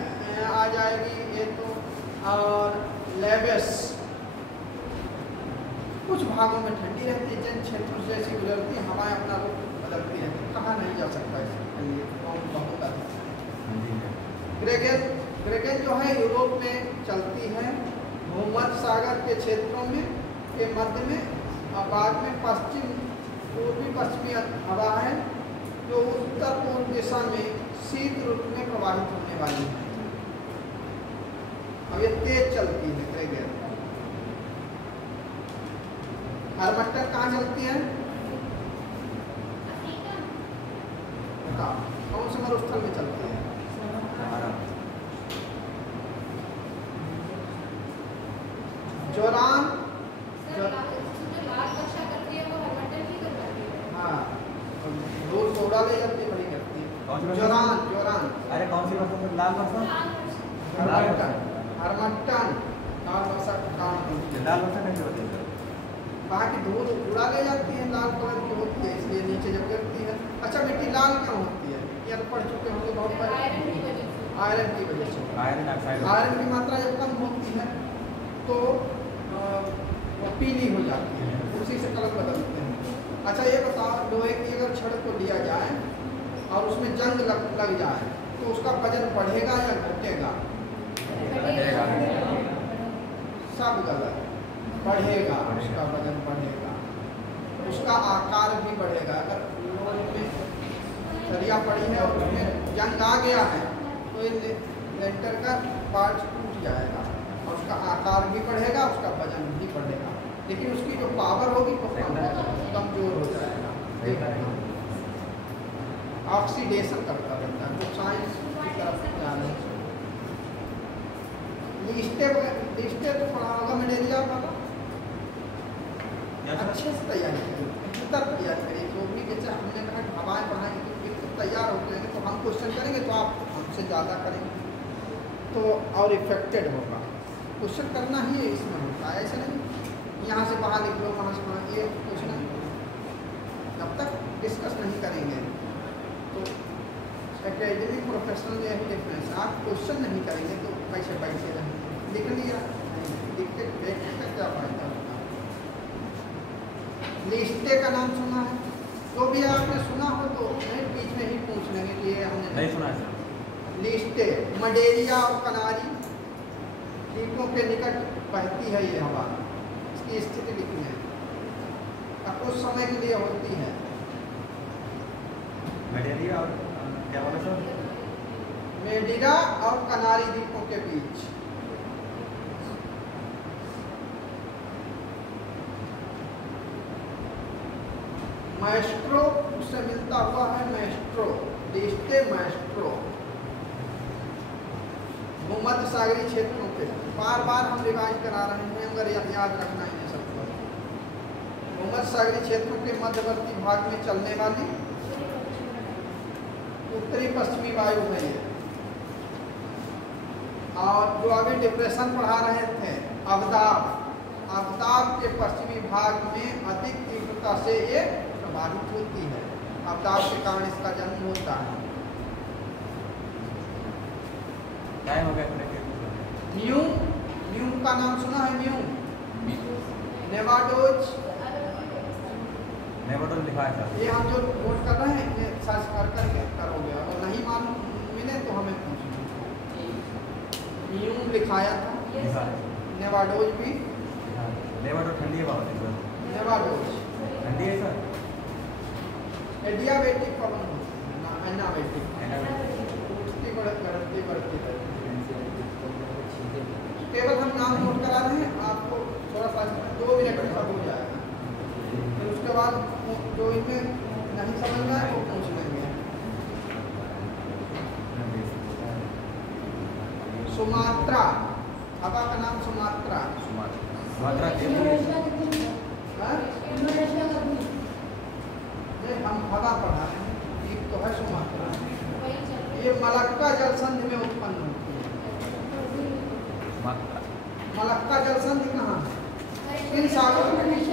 आ जाएगी ये तो। और लेवेस कुछ भागों में ठंडी रहती है, जिन क्षेत्रों से जैसी गुजरती है हवाएं अपना रुख बदलती रहती है, कहा नहीं जा सकता इसके लिए कौन बहुत अधिक। ग्रेगेल ग्रेगेल जो है यूरोप में चलती है, भूमध्य सागर के क्षेत्रों में के मध्य में और बाद में पूर्वी पश्चिमी हवा है जो उत्तर पूर्व दिशा में शीत ऋतु में प्रवाहित होने वाली है। अब ये तेज चलती है ग्रेगेल। हर्मट्टन कहाँ चलती है? बताओ कौन से मरुस्थल में चलती है? जोरान सर जो लाल वर्षा करती है वो हर्मट्टन ही करवाती है। हाँ रोज को उड़ा ले जाती है, बड़ी करती कौन सी है। वर्षा? जोरान जोरान अरे कौन सी वर्षा? लाल वर्षा? हर्मट्टन हर्मट्टन लाल वर्षा का कारण होती है। लाल वर्षा कैसे होती है? कहा कि धूल उड़ा ले जाती है, लाल कलर की होती है, इसलिए नीचे जब गिरती है। अच्छा मिट्टी लाल क्यों होती है? ये पढ़ चुके होंगे बहुत पहले। आयरन की वजह से। आयरन की वजह से। Iron oxide. आयरन की मात्रा जब कम होती है तो वो पीली हो जाती है, उसी से कलर बदलते हैं। अच्छा ये बताओ, लोहे की अगर छड़ को लिया जाए और उसमें जंग लग जाए तो उसका वजन बढ़ेगा या घटेगा? सब गलत। बढ़ेगा, उसका वजन बढ़ेगा, उसका आकार भी बढ़ेगा। अगर लोहे में सरिया पड़ी है और उसमें जंग आ गया है तो ये लेंटर का पार्ट टूट जाएगा और उसका आकार भी बढ़ेगा, उसका वजन भी बढ़ेगा, लेकिन उसकी जो पावर होगी वो कमजोर हो जाएगा। ऑक्सीडेशन करता रहता है, तो साइंस की तरफ जाने लिस्टे तो पढ़ा होगा मलेरिया वाला। अच्छे से तैयारी करिए, बेहतर तैयारी करिए। जो भी जैसे हमने कहा कि हवाएं बढ़ाएंगे तो तैयार हो जाएंगे, तो हम क्वेश्चन करेंगे तो आप हमसे ज़्यादा करेंगे तो और इफेक्टेड होगा। क्वेश्चन करना ही इसमें होता है, ऐसे नहीं यहाँ से बाहर निकलो वहाँ से वहाँ, ये कुछ नहीं। जब तक डिस्कस नहीं करेंगे तो एकेडमिक प्रोफेशनल यही डिफरेंस। आप क्वेश्चन नहीं करेंगे तो कैसे बैठे रहेंगे? लिख लिया लिख के देखने का क्या फायदा होगा? लिस्टे का नाम सुना है? तो भी आपने सुना हो तो नहीं, बीच में ही पूछ लेंगे कि ये हमने नहीं सुना है सर। लिस्टे मलेरिया और कनारी द्वीपों के निकट बहती है ये हवा, इसकी स्थिति लिखनी है। अब कुछ समय के लिए होती है। मलेरिया और क्या बोला सर? मेडिरा और कनारी द्वीपों के बीच। मैस्ट्रो उससे मिलता हुआ है मैस्ट्रो, लिस्टे मैस्ट्रो। भूमध्य सागरीय क्षेत्रों के, बार बार हम रिवाइज करा रहे हैं अगर याद रखना ही नहीं सकता। भूमध्य सागरीय क्षेत्रों के मध्यवर्ती भाग में चलने वाली उत्तरी पश्चिमी वायु है ये। और जो अभी डिप्रेशन पढ़ा रहे थे, अवदाब के पश्चिमी भाग में अधिक तीव्रता से ये प्रभावित होती है। अवदाब के कारण इसका जन्म होता है। टाइम हो गया। न्यूम का नाम सुना है? न्यूम नेवाडोज लिखा है सर। ये हम जो नोट कर रहे हैं ये सर्च करके करोगे, और नहीं मालूम मिले तो हमें पूछना। न्यूम लिखाया था, नेवाडोज भी। नेवाडोज ठंडी हवा होती है सर। नेवाडोज ठंडी है सर। एडियाबेटिक पवन एनाबेटिक उठती बढ़ती बढ़ती रहती। केवल हम नाम नोट करा रहे हैं, आपको थोड़ा सा 2 मिनट में सब हो जाएगा। फिर उसके बाद जो इनमें नहीं समझ में आए वो पूछ लेंगे। सुमात्रा, हवा का नाम सुमात्रा। सुमात्रा नहीं, हम हवा पढ़ा रहे हैं, एक तो है सुमात्रा, वही चल रही ये मलक्का जलसंधि में उत्पन्न होती है। मलक्का जलसंधि कहाँ है? है। इन सागरों के बीच